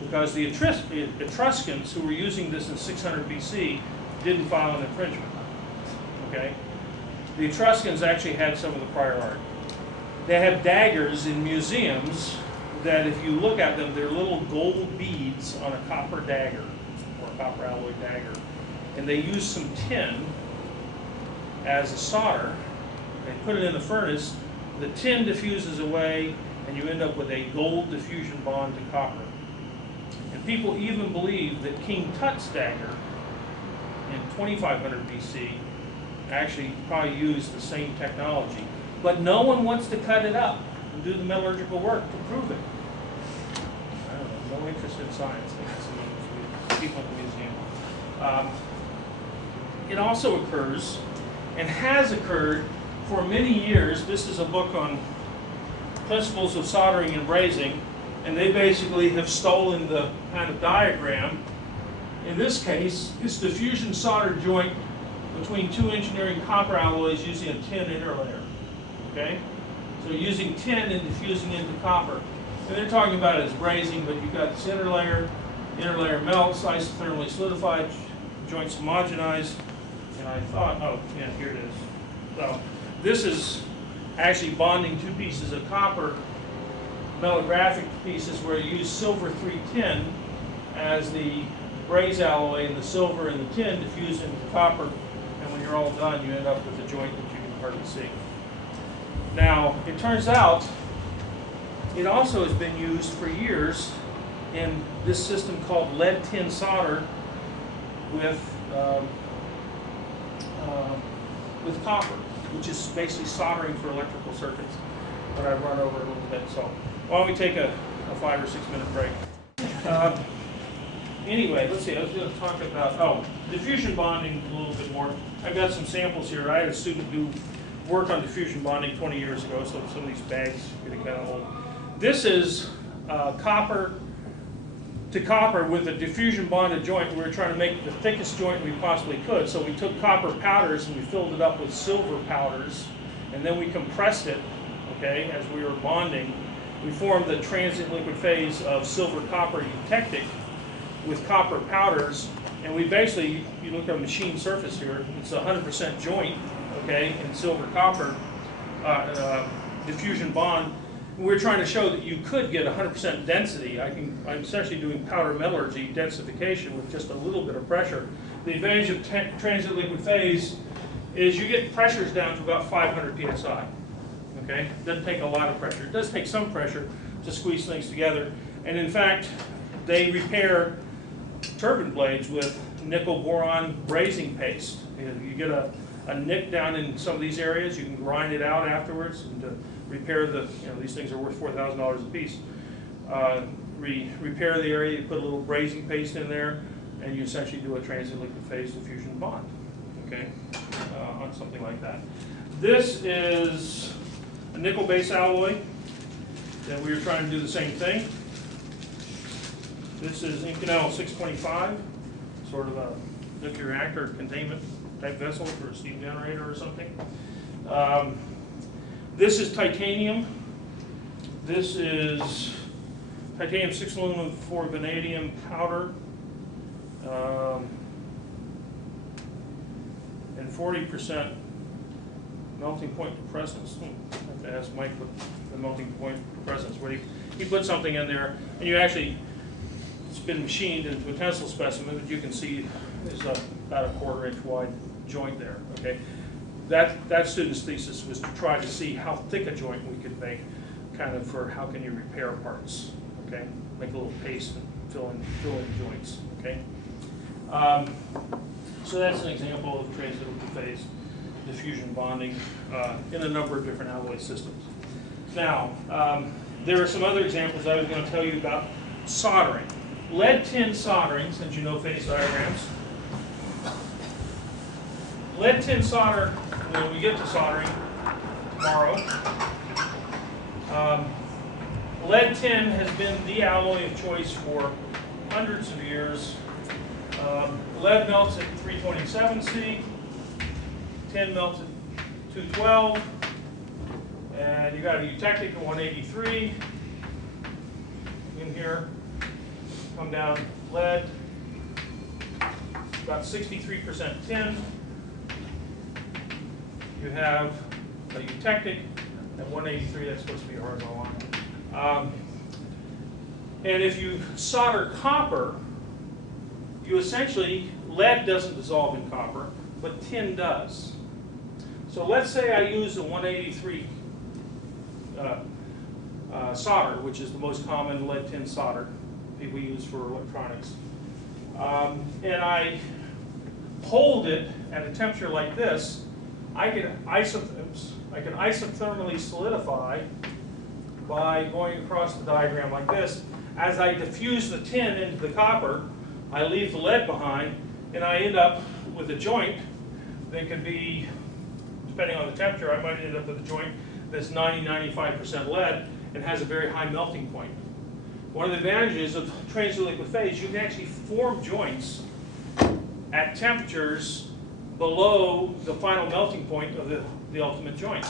because the Etruscans who were using this in 600 BC didn't file an infringement. Okay, the Etruscans actually had some of the prior art. They have daggers in museums that, if you look at them, they're little gold beads on a copper dagger or a copper alloy dagger, and they use some tin as a solder. They put it in the furnace. The tin diffuses away, and you end up with a gold diffusion bond to copper. And people even believe that King Tut's dagger in 2500 BC actually probably used the same technology. But no one wants to cut it up and do the metallurgical work to prove it. I don't know, no interest in science. That's people in the museum. It also occurs, and has occurred for many years. This is a book on principles of soldering and brazing, and they basically have stolen the kind of diagram. In this case, it's diffusion solder joint between two engineering copper alloys using a tin interlayer. Okay? So using tin and diffusing into copper. And they're talking about it as brazing, but you've got this interlayer melts, isothermally solidified, joints homogenized, and I thought, oh, yeah, here it is. So this is actually bonding two pieces of copper, metallographic pieces, where you use silver 3 tin as the braze alloy, and the silver and the tin diffuse into copper, and when you're all done, you end up with a joint that you can hardly see. Now, it turns out it also has been used for years in this system called lead tin solder with copper, which is basically soldering for electrical circuits. But I've run over a little bit, so why don't we take a 5 or 6 minute break? Anyway, let's see, I was going to talk about, diffusion bonding a little bit more. I've got some samples here. I had a student do work on diffusion bonding 20 years ago, so some of these bags are getting kind of old. This is copper to copper with a diffusion bonded joint. We were trying to make the thickest joint we possibly could, so we took copper powders and we filled it up with silver powders, and then we compressed it, okay, as we were bonding. We formed the transient liquid phase of silver-copper eutectic with copper powders, and we basically, you look at a machine surface here, it's a 100% joint, okay, in silver-copper diffusion bond. We're trying to show that you could get 100% density. I'm essentially doing powder metallurgy densification with just a little bit of pressure. The advantage of transient liquid phase is you get pressures down to about 500 psi. Okay, it doesn't take a lot of pressure. It does take some pressure to squeeze things together. And in fact, they repair turbine blades with nickel boron brazing paste. You get a nick down in some of these areas. You can grind it out afterwards and repair the, these things are worth $4,000 a piece. Repair the area, you put a little brazing paste in there, and you essentially do a transient liquid phase diffusion bond, okay, on something like that. This is a nickel base alloy that we were trying to do the same thing. This is Inconel 625, sort of a nuclear reactor containment type vessel for a steam generator or something. This is titanium. This is titanium 6 aluminum 4 vanadium powder. And 40% melting point depressants. I have to ask Mike what the melting point depressants, where he put something in there, and you actually, it's been machined into a tensile specimen that you can see is about a 1/4 inch wide joint there. Okay, that student's thesis was to try to see how thick a joint we could make, kind of for how can you repair parts. Okay, make a little paste and fill in joints. Okay, so that's an example of transient liquid phase diffusion bonding in a number of different alloy systems. Now, there are some other examples I was going to tell you about soldering. Lead tin soldering, since you know phase diagrams. Lead tin solder, when we get to soldering tomorrow, lead tin has been the alloy of choice for hundreds of years. Lead melts at 327 C, tin melts at 212, and you got a eutectic at 183 in here. Come down lead, about 63% tin. You have a eutectic at 183, that's supposed to be a horizontal line. And if you solder copper, you essentially, lead doesn't dissolve in copper, but tin does. So let's say I use a 183 solder, which is the most common lead tin solder people use for electronics. And I hold it at a temperature like this, I can isothermally solidify by going across the diagram like this. As I diffuse the tin into the copper, I leave the lead behind, and I end up with a joint that could be, depending on the temperature, I might end up with a joint that's 90–95% lead and has a very high melting point. One of the advantages of transient liquid phase, you can actually form joints at temperatures below the final melting point of the ultimate joint.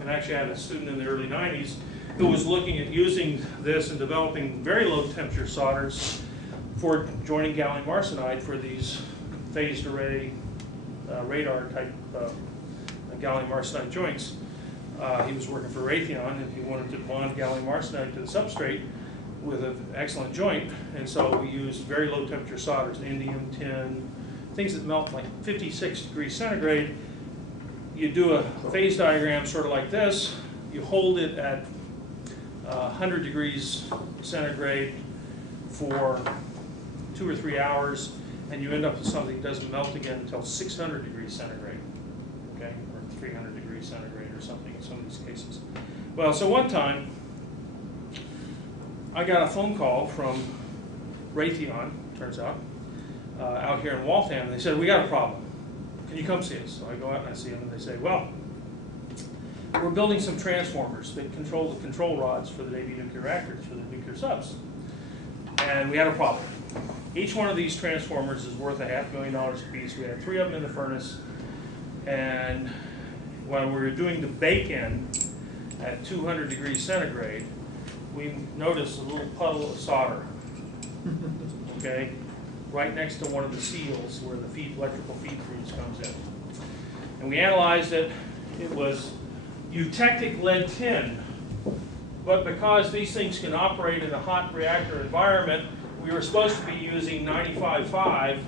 And actually I had a student in the early 90s who was looking at using this and developing very low temperature solders for joining gallium arsenide for these phased array radar type gallium arsenide joints. He was working for Raytheon, and he wanted to bond gallium arsenide to the substrate with an excellent joint, and so we used very low temperature solders, indium, tin, things that melt like 56 degrees centigrade. You do a phase diagram sort of like this. You hold it at 100 degrees centigrade for 2 or 3 hours, and you end up with something that doesn't melt again until 600 degrees centigrade, okay, or 300 degrees centigrade or something in some of these cases. Well, so one time, I got a phone call from Raytheon, turns out here in Waltham, and they said, we got a problem. Can you come see us? So I go out and I see them, and they say, well, we're building some transformers that control the control rods for the Navy nuclear reactors, for the nuclear subs. And we had a problem. Each one of these transformers is worth $500,000 a piece. We had 3 of them in the furnace. And while we were doing the bake-in at 200 degrees centigrade, we noticed a little puddle of solder, okay, right next to one of the seals where the electrical feed freeze comes in. And we analyzed it. It was eutectic lead tin, but because these things can operate in a hot reactor environment, we were supposed to be using 95.5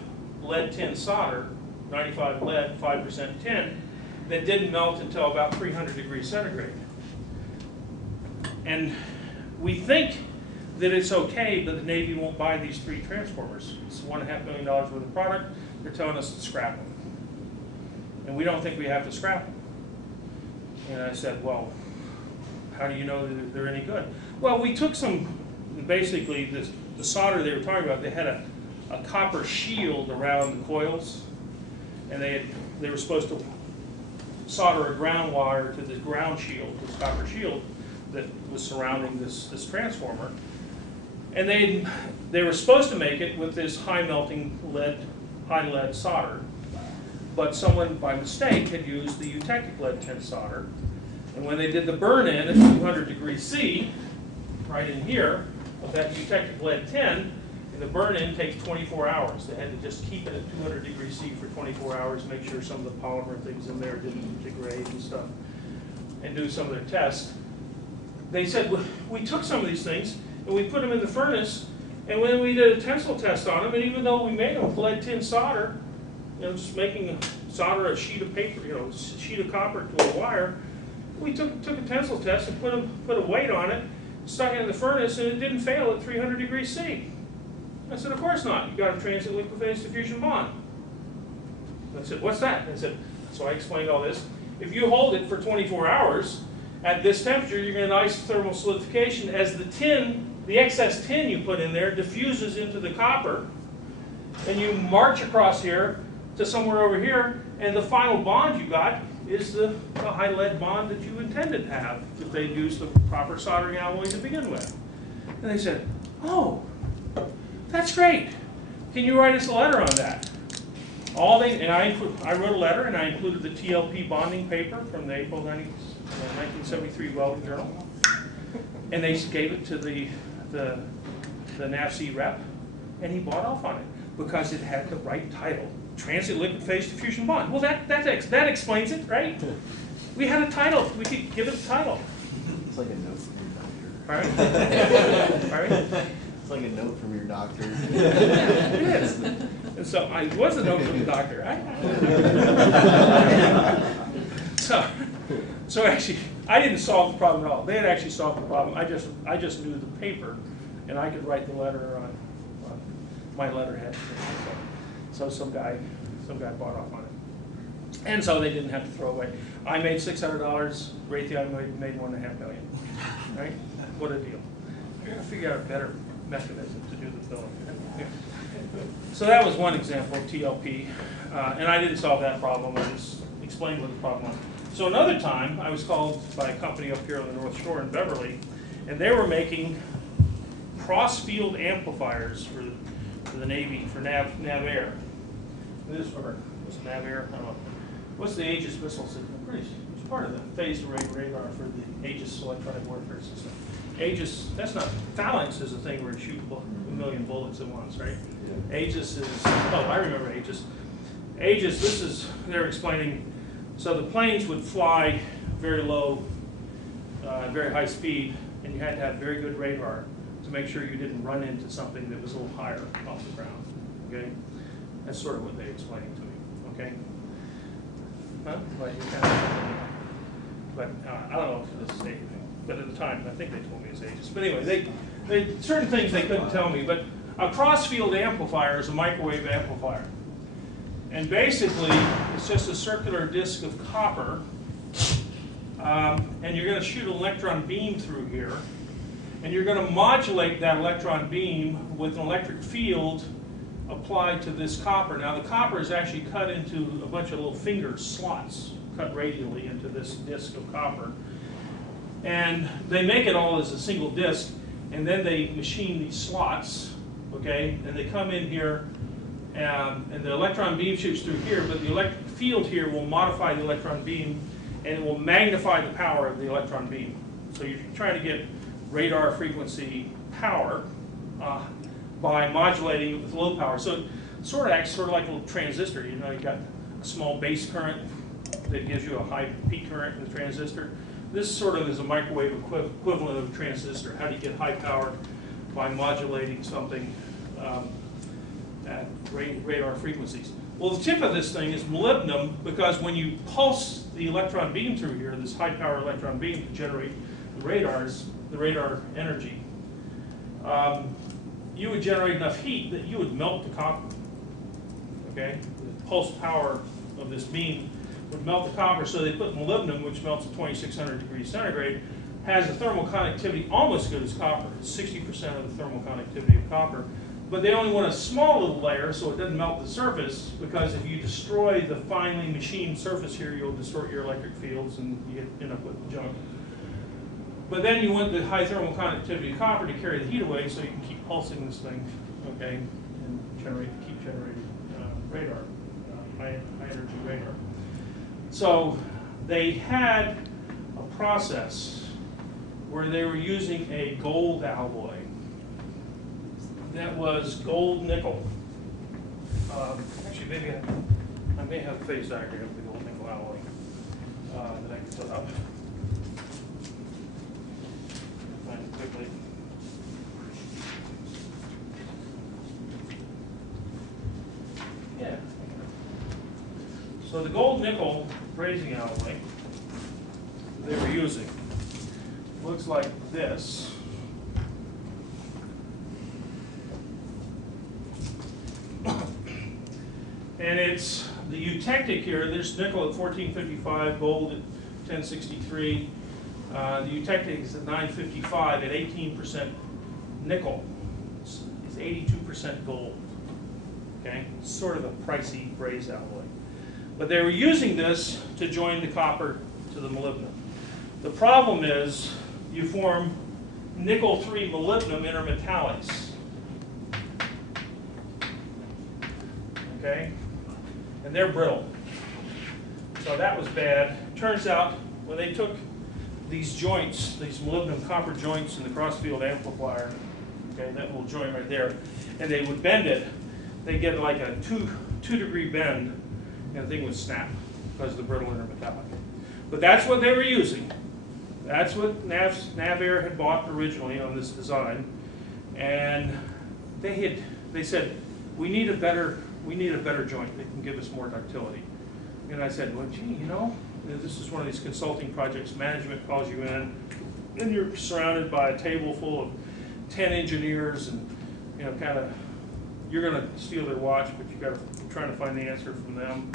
lead tin solder, 95 lead, 5% tin, that didn't melt until about 300 degrees centigrade. And we think that it's okay, but the Navy won't buy these 3 transformers. It's $1.5 million worth of product. They're telling us to scrap them. And we don't think we have to scrap them. And I said, well, how do you know that they're any good? Well, we took some, basically, the solder they were talking about, they had a copper shield around the coils, and they were supposed to solder a ground wire to the ground shield, this copper shield that was surrounding this transformer. And they were supposed to make it with this high melting lead, high lead solder, but someone by mistake had used the eutectic lead tin solder. And when they did the burn-in at 200 degrees C, right in here, of that eutectic lead tin, and the burn-in takes 24 hours. They had to just keep it at 200 degrees C for 24 hours, make sure some of the polymer things in there didn't degrade and stuff, and do some of their tests. They said, we took some of these things, and we put them in the furnace, and when we did a tensile test on them, and even though we made them with lead tin solder, just making solder a sheet of paper, a sheet of copper to a wire, we took a tensile test and put a weight on it, stuck it in the furnace, and it didn't fail at 300 degrees C. I said, of course not. You got a transient liquid phase diffusion bond. I said, what's that? I said, so I explained all this. If you hold it for 24 hours at this temperature, you're going to get isothermal solidification as the tin, the excess tin you put in there, diffuses into the copper, and you march across here to somewhere over here, and the final bond you got is the high lead bond that you intended to have if they used the proper soldering alloy to begin with. And they said, oh, that's great. Can you write us a letter on that? I wrote a letter and I included the TLP bonding paper from the April 1973 Welding Journal. And they gave it to the NAFC rep, and he bought off on it because it had the right title, Transient Liquid Phase Diffusion Bond. Well, that explains it, right? We had a title. We could give it a title. It's like a note from your doctor. All right? All right? It's like a note from your doctor. It is. And so I was a note from the doctor. So actually, I didn't solve the problem at all. They had actually solved the problem. I just knew the paper, and I could write the letter on my letterhead. So some guy bought off on it, and so they didn't have to throw away. I made $600. Raytheon made $1.5 million. Right? What a deal! I got to figure out a better mechanism to do the billing. So that was one example of TLP, and I didn't solve that problem. I just explained what the problem was. So another time, I was called by a company up here on the North Shore in Beverly, and they were making cross-field amplifiers for the Navy, for NavAir. This or was it NavAir? I don't know. What's the Aegis missile system? It's part of the phased array radar for the Aegis electronic warfare system. Aegis, that's not, Phalanx is a thing where you shoot a million bullets at once, right? Yeah. Aegis is, oh, I remember Aegis. Aegis, they're explaining, so the planes would fly very low, very high speed, and you had to have very good radar to make sure you didn't run into something that was a little higher off the ground, okay? That's sort of what they explained to me, okay? Huh? But I don't know if this is anything. But at the time, I think they told me it's Aegis. But anyway, they certain things they couldn't tell me. But a cross-field amplifier is a microwave amplifier. And basically, it's just a circular disc of copper. And you're going to shoot an electron beam through here. And you're going to modulate that electron beam with an electric field applied to this copper. Now, the copper is actually cut into a bunch of little finger slots, cut radially into this disc of copper. And they make it all as a single disc, and then they machine these slots, okay? And they come in here, and the electron beam shoots through here, but the electric field here will modify the electron beam, and it will magnify the power of the electron beam. So you're trying to get radar frequency power by modulating it with low power. So it sort of acts sort of like a little transistor. You know, you've got a small base current that gives you a high peak current in the transistor. This sort of is a microwave equivalent of a transistor. How do you get high power? By modulating something at radar frequencies. Well, the tip of this thing is molybdenum, because when you pulse the electron beam through here, this high power electron beam to generate the radar energy, you would generate enough heat that you would melt the copper. Okay? The pulse power of this beam would melt the copper, so they put molybdenum, which melts at 2,600 degrees centigrade, has a thermal conductivity almost as good as copper. It's 60% of the thermal conductivity of copper. But they only want a small little layer so it doesn't melt the surface, because if you destroy the finely machined surface here, you'll distort your electric fields and you end up with junk. But then you want the high thermal conductivity of copper to carry the heat away so you can keep pulsing this thing, okay, and keep generating radar, high energy radar. So they had a process where they were using a gold alloy that was gold nickel. Actually, maybe I may have a phase diagram of the gold nickel alloy that I can put up. Find it quickly. Yeah. So the gold nickel brazing alloy they were using looks like this. And it's the eutectic here. There's nickel at 1455, gold at 1063. The eutectic is at 955 at 18% nickel. It's 82% gold. Okay, it's sort of a pricey brazed alloy. But they were using this to join the copper to the molybdenum. The problem is you form nickel-3 molybdenum intermetallics. Okay? and they're brittle. So that was bad. Turns out when they took these joints, these molybdenum copper joints in the crossfield amplifier, okay, that little joint right there, and they would bend it, they get like a two degree bend, and the thing would snap because of the brittle intermetallic. But that's what they were using. That's what NavAir had bought originally on this design, and they said, we need a better joint that can give us more ductility. And I said, well, gee, you know, this is one of these consulting projects. Management calls you in, and you're surrounded by a table full of 10 engineers, and you know, kind of, you're going to steal their watch, but you got to trying to find the answer from them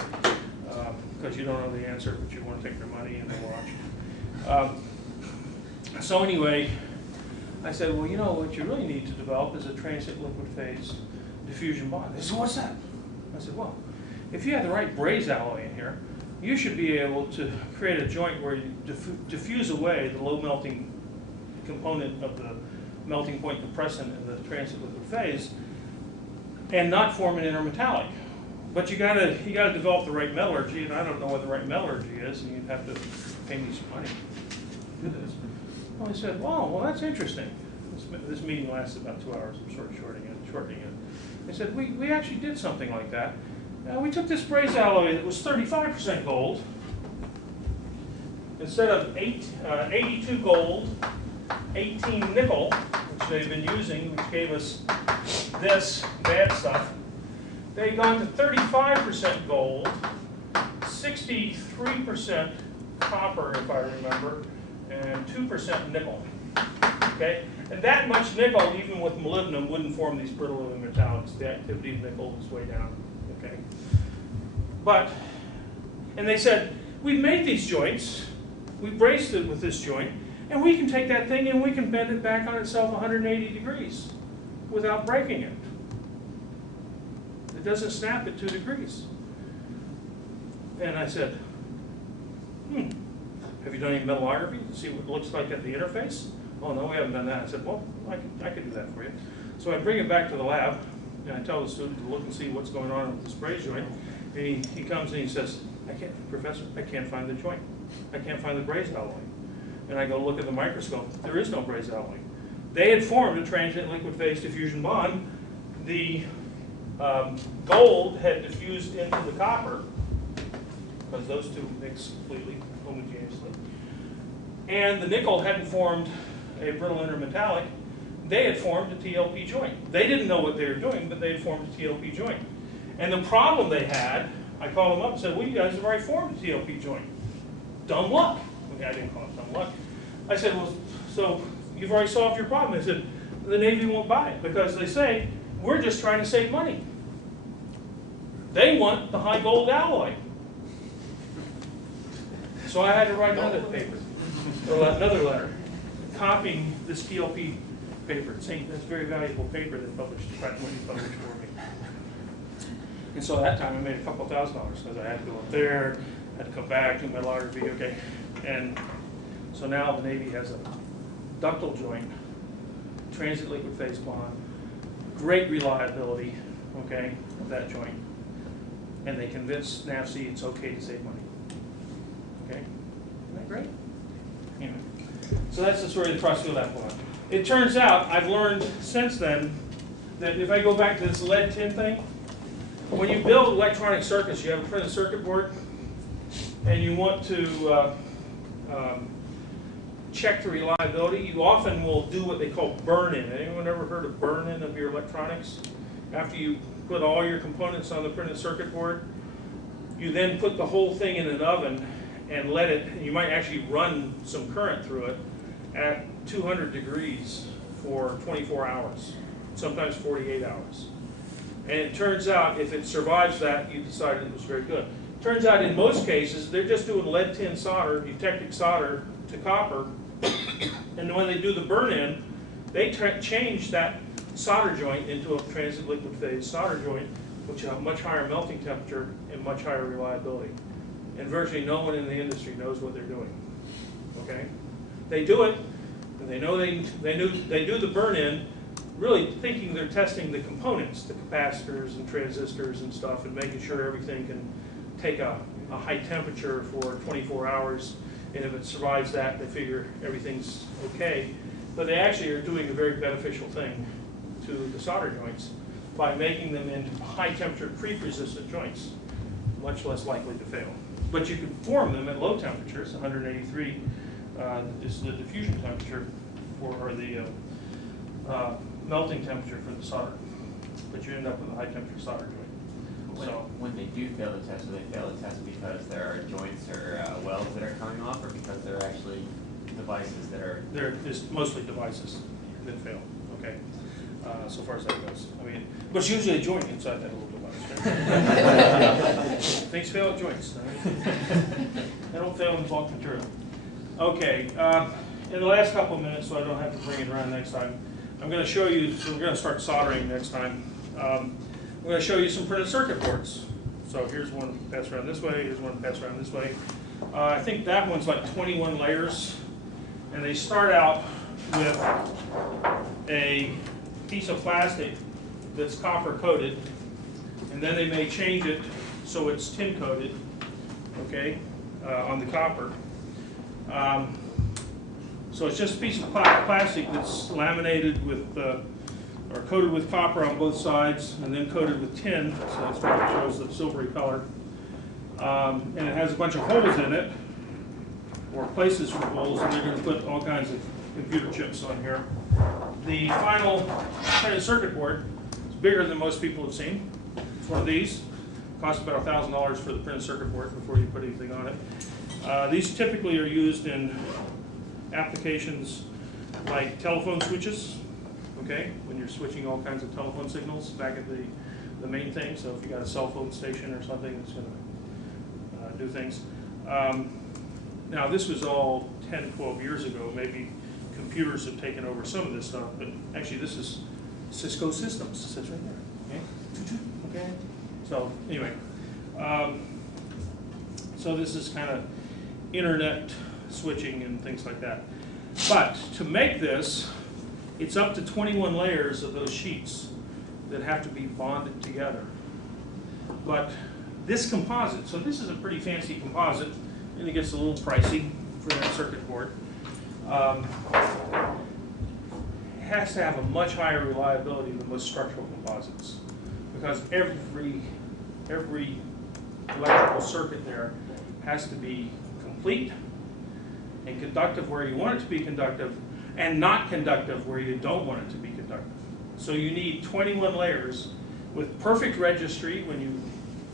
because you don't know the answer, but you want to take their money and their watch. So anyway, I said, well, you know, what you really need to develop is a transient liquid phase diffusion bond. They said, what's that? I said, well, if you have the right braze alloy in here, you should be able to create a joint where you diffuse away the low melting component of the melting point compressant in the transient liquid phase and not form an intermetallic. But you gotta develop the right metallurgy, and I don't know what the right metallurgy is, and you'd have to pay me some money to do this. Well, he said, well, that's interesting. This meeting lasted about 2 hours. I'm sort of shortening it. They said, we actually did something like that. We took this braze alloy that was 35% gold. Instead of 82 gold, 18 nickel, which they've been using, which gave us this bad stuff. They'd gone to 35% gold, 63% copper, if I remember, and 2% nickel. Okay? And that much nickel, even with molybdenum, wouldn't form these brittle metallics. The activity of nickel is way down. Okay? And they said, we've made these joints, we braced it with this joint, and we can take that thing and we can bend it back on itself 180 degrees without breaking it. It doesn't snap at 2 degrees. And I said, have you done any metallurgy to see what it looks like at the interface? Oh, no, we haven't done that. I said, well, I can do that for you. So I bring it back to the lab, and I tell the student to look and see what's going on with this braze joint. And he comes and he says, Professor, I can't find the joint. I can't find the braze alloy. And I go look at the microscope. There is no braze alloy. They had formed a transient liquid phase diffusion bond. The gold had diffused into the copper, because those two mix completely homogeneously. And the nickel hadn't formed a brittle intermetallic. They had formed a TLP joint. They didn't know what they were doing, but they had formed a TLP joint. And the problem they had, I called them up and said, well, you guys have already formed a TLP joint. Dumb luck. Okay, I didn't call it dumb luck. I said, well, so you've already solved your problem. They said, the Navy won't buy it because they say, we're just trying to save money. They want the high gold alloy. So I had to write another paper, or another letter, copying this TLP paper. It's a very valuable paper that published for me. And so at that time I made a couple $1,000 because I had to go up there, had to come back to metallurgy, okay. And so now the Navy has a ductile joint, transient liquid phase bond, great reliability, okay, of that joint. And they convinced NAVC it's okay to save money. Okay? Isn't that great? Anyway. So that's the story of the crossfield amplifier. It turns out, I've learned since then, that if I go back to this lead tin thing, when you build electronic circuits, you have a printed circuit board, and you want to check the reliability, you often will do what they call burn-in. Anyone ever heard of burn-in of your electronics? After you put all your components on the printed circuit board, you then put the whole thing in an oven and let it, you might actually run some current through it at 200 degrees for 24 hours, sometimes 48 hours. And it turns out, if it survives that, you decided it was very good. Turns out in most cases, they're just doing lead tin solder, eutectic solder to copper, and when they do the burn-in, they change that solder joint into a transient liquid phase solder joint, which has a much higher melting temperature and much higher reliability. And virtually no one in the industry knows what they're doing. Okay? They do it, and they know they do the burn-in, really thinking they're testing the components, the capacitors and transistors and stuff, and making sure everything can take a high temperature for 24 hours, and if it survives that, they figure everything's okay. But they actually are doing a very beneficial thing to the solder joints by making them into high temperature creep-resistant joints, much less likely to fail. But you can form them at low temperatures. 183 is the diffusion temperature or the melting temperature for the solder. But you end up with a high temperature solder joint. When they do fail the test, do they fail the test because there are joints or welds that are coming off, or because there are actually devices that are? It's mostly devices that fail. Okay, so far as that goes. I mean, but it's usually a joint inside that little device. Right? Things fail at joints. They don't fail in bulk material. Okay, in the last couple of minutes, so I don't have to bring it around next time, I'm going to show you. So we're going to start soldering next time. I'm going to show you some printed circuit boards. So here's one pass around this way, here's one pass around this way. I think that one's like 21 layers, and they start out with a piece of plastic that's copper coated, and then they may change it so it's tin coated, okay, on the copper. So it's just a piece of plastic that's laminated with or coated with copper on both sides, and then coated with tin, so that's why it shows the silvery color. And it has a bunch of holes in it, or places for holes, and they're going to put all kinds of computer chips on here. The final printed circuit board is bigger than most people have seen. It's one of these. It costs about $1,000 for the printed circuit board before you put anything on it. These typically are used in applications like telephone switches. Okay, when you're switching all kinds of telephone signals back at the main thing. So if you got a cell phone station or something that's going to do things. Now this was all 10, 12 years ago. Maybe computers have taken over some of this stuff, but actually this is Cisco Systems. It sits right there. Okay. Okay. So anyway, so this is kind of internet switching and things like that. But to make this, it's up to 21 layers of those sheets that have to be bonded together. But this composite, so this is a pretty fancy composite, and it gets a little pricey for that circuit board. Has to have a much higher reliability than most structural composites, because every electrical circuit there has to be complete and conductive where you want it to be conductive, and not conductive where you don't want it to be conductive. So you need 21 layers with perfect registry when you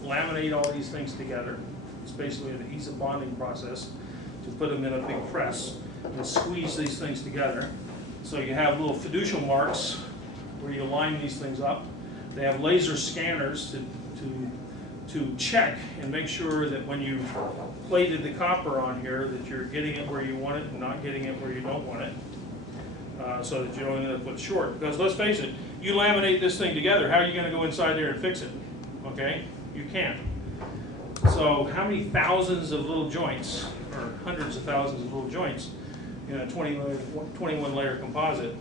laminate all these things together. It's basically an adhesive bonding process to put them in a big press and squeeze these things together. So you have little fiducial marks where you line these things up. They have laser scanners to check and make sure that when you plated the copper on here that you're getting it where you want it and not getting it where you don't want it. So that you don't end up with short. Because let's face it, you laminate this thing together, how are you going to go inside there and fix it? Okay? You can't. So how many thousands of little joints, or hundreds of thousands of little joints, in a 21 layer composite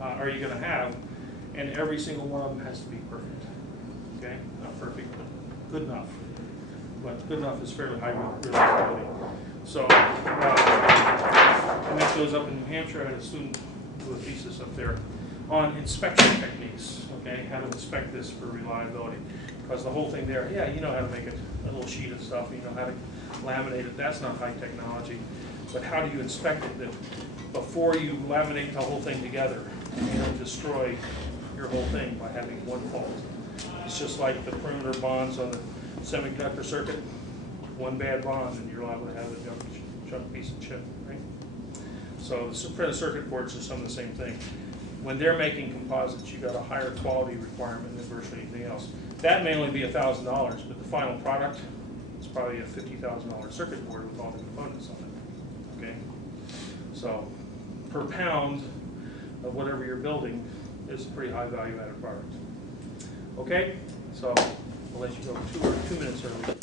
are you going to have? And every single one of them has to be perfect. Okay? Not perfect, but good enough. But good enough is fairly high reliability. So, and that goes up in New Hampshire. I had a student do a thesis up there on inspection techniques, okay, how to inspect this for reliability. Because the whole thing there, yeah, you know how to make a little sheet of stuff, you know how to laminate it, that's not high technology. But how do you inspect it that before you laminate the whole thing together, you don't destroy your whole thing by having one fault. It's just like the perimeter bonds on the semiconductor circuit, one bad bond and you're liable to have a junk piece of chip, right? So the printed circuit boards are some of the same thing. When they're making composites, you got a higher quality requirement than virtually anything else. That may only be $1,000, but the final product is probably a $50,000 circuit board with all the components on it. Okay, so per pound of whatever you're building is a pretty high value added product. Okay, so I'll let you go 2 minutes early.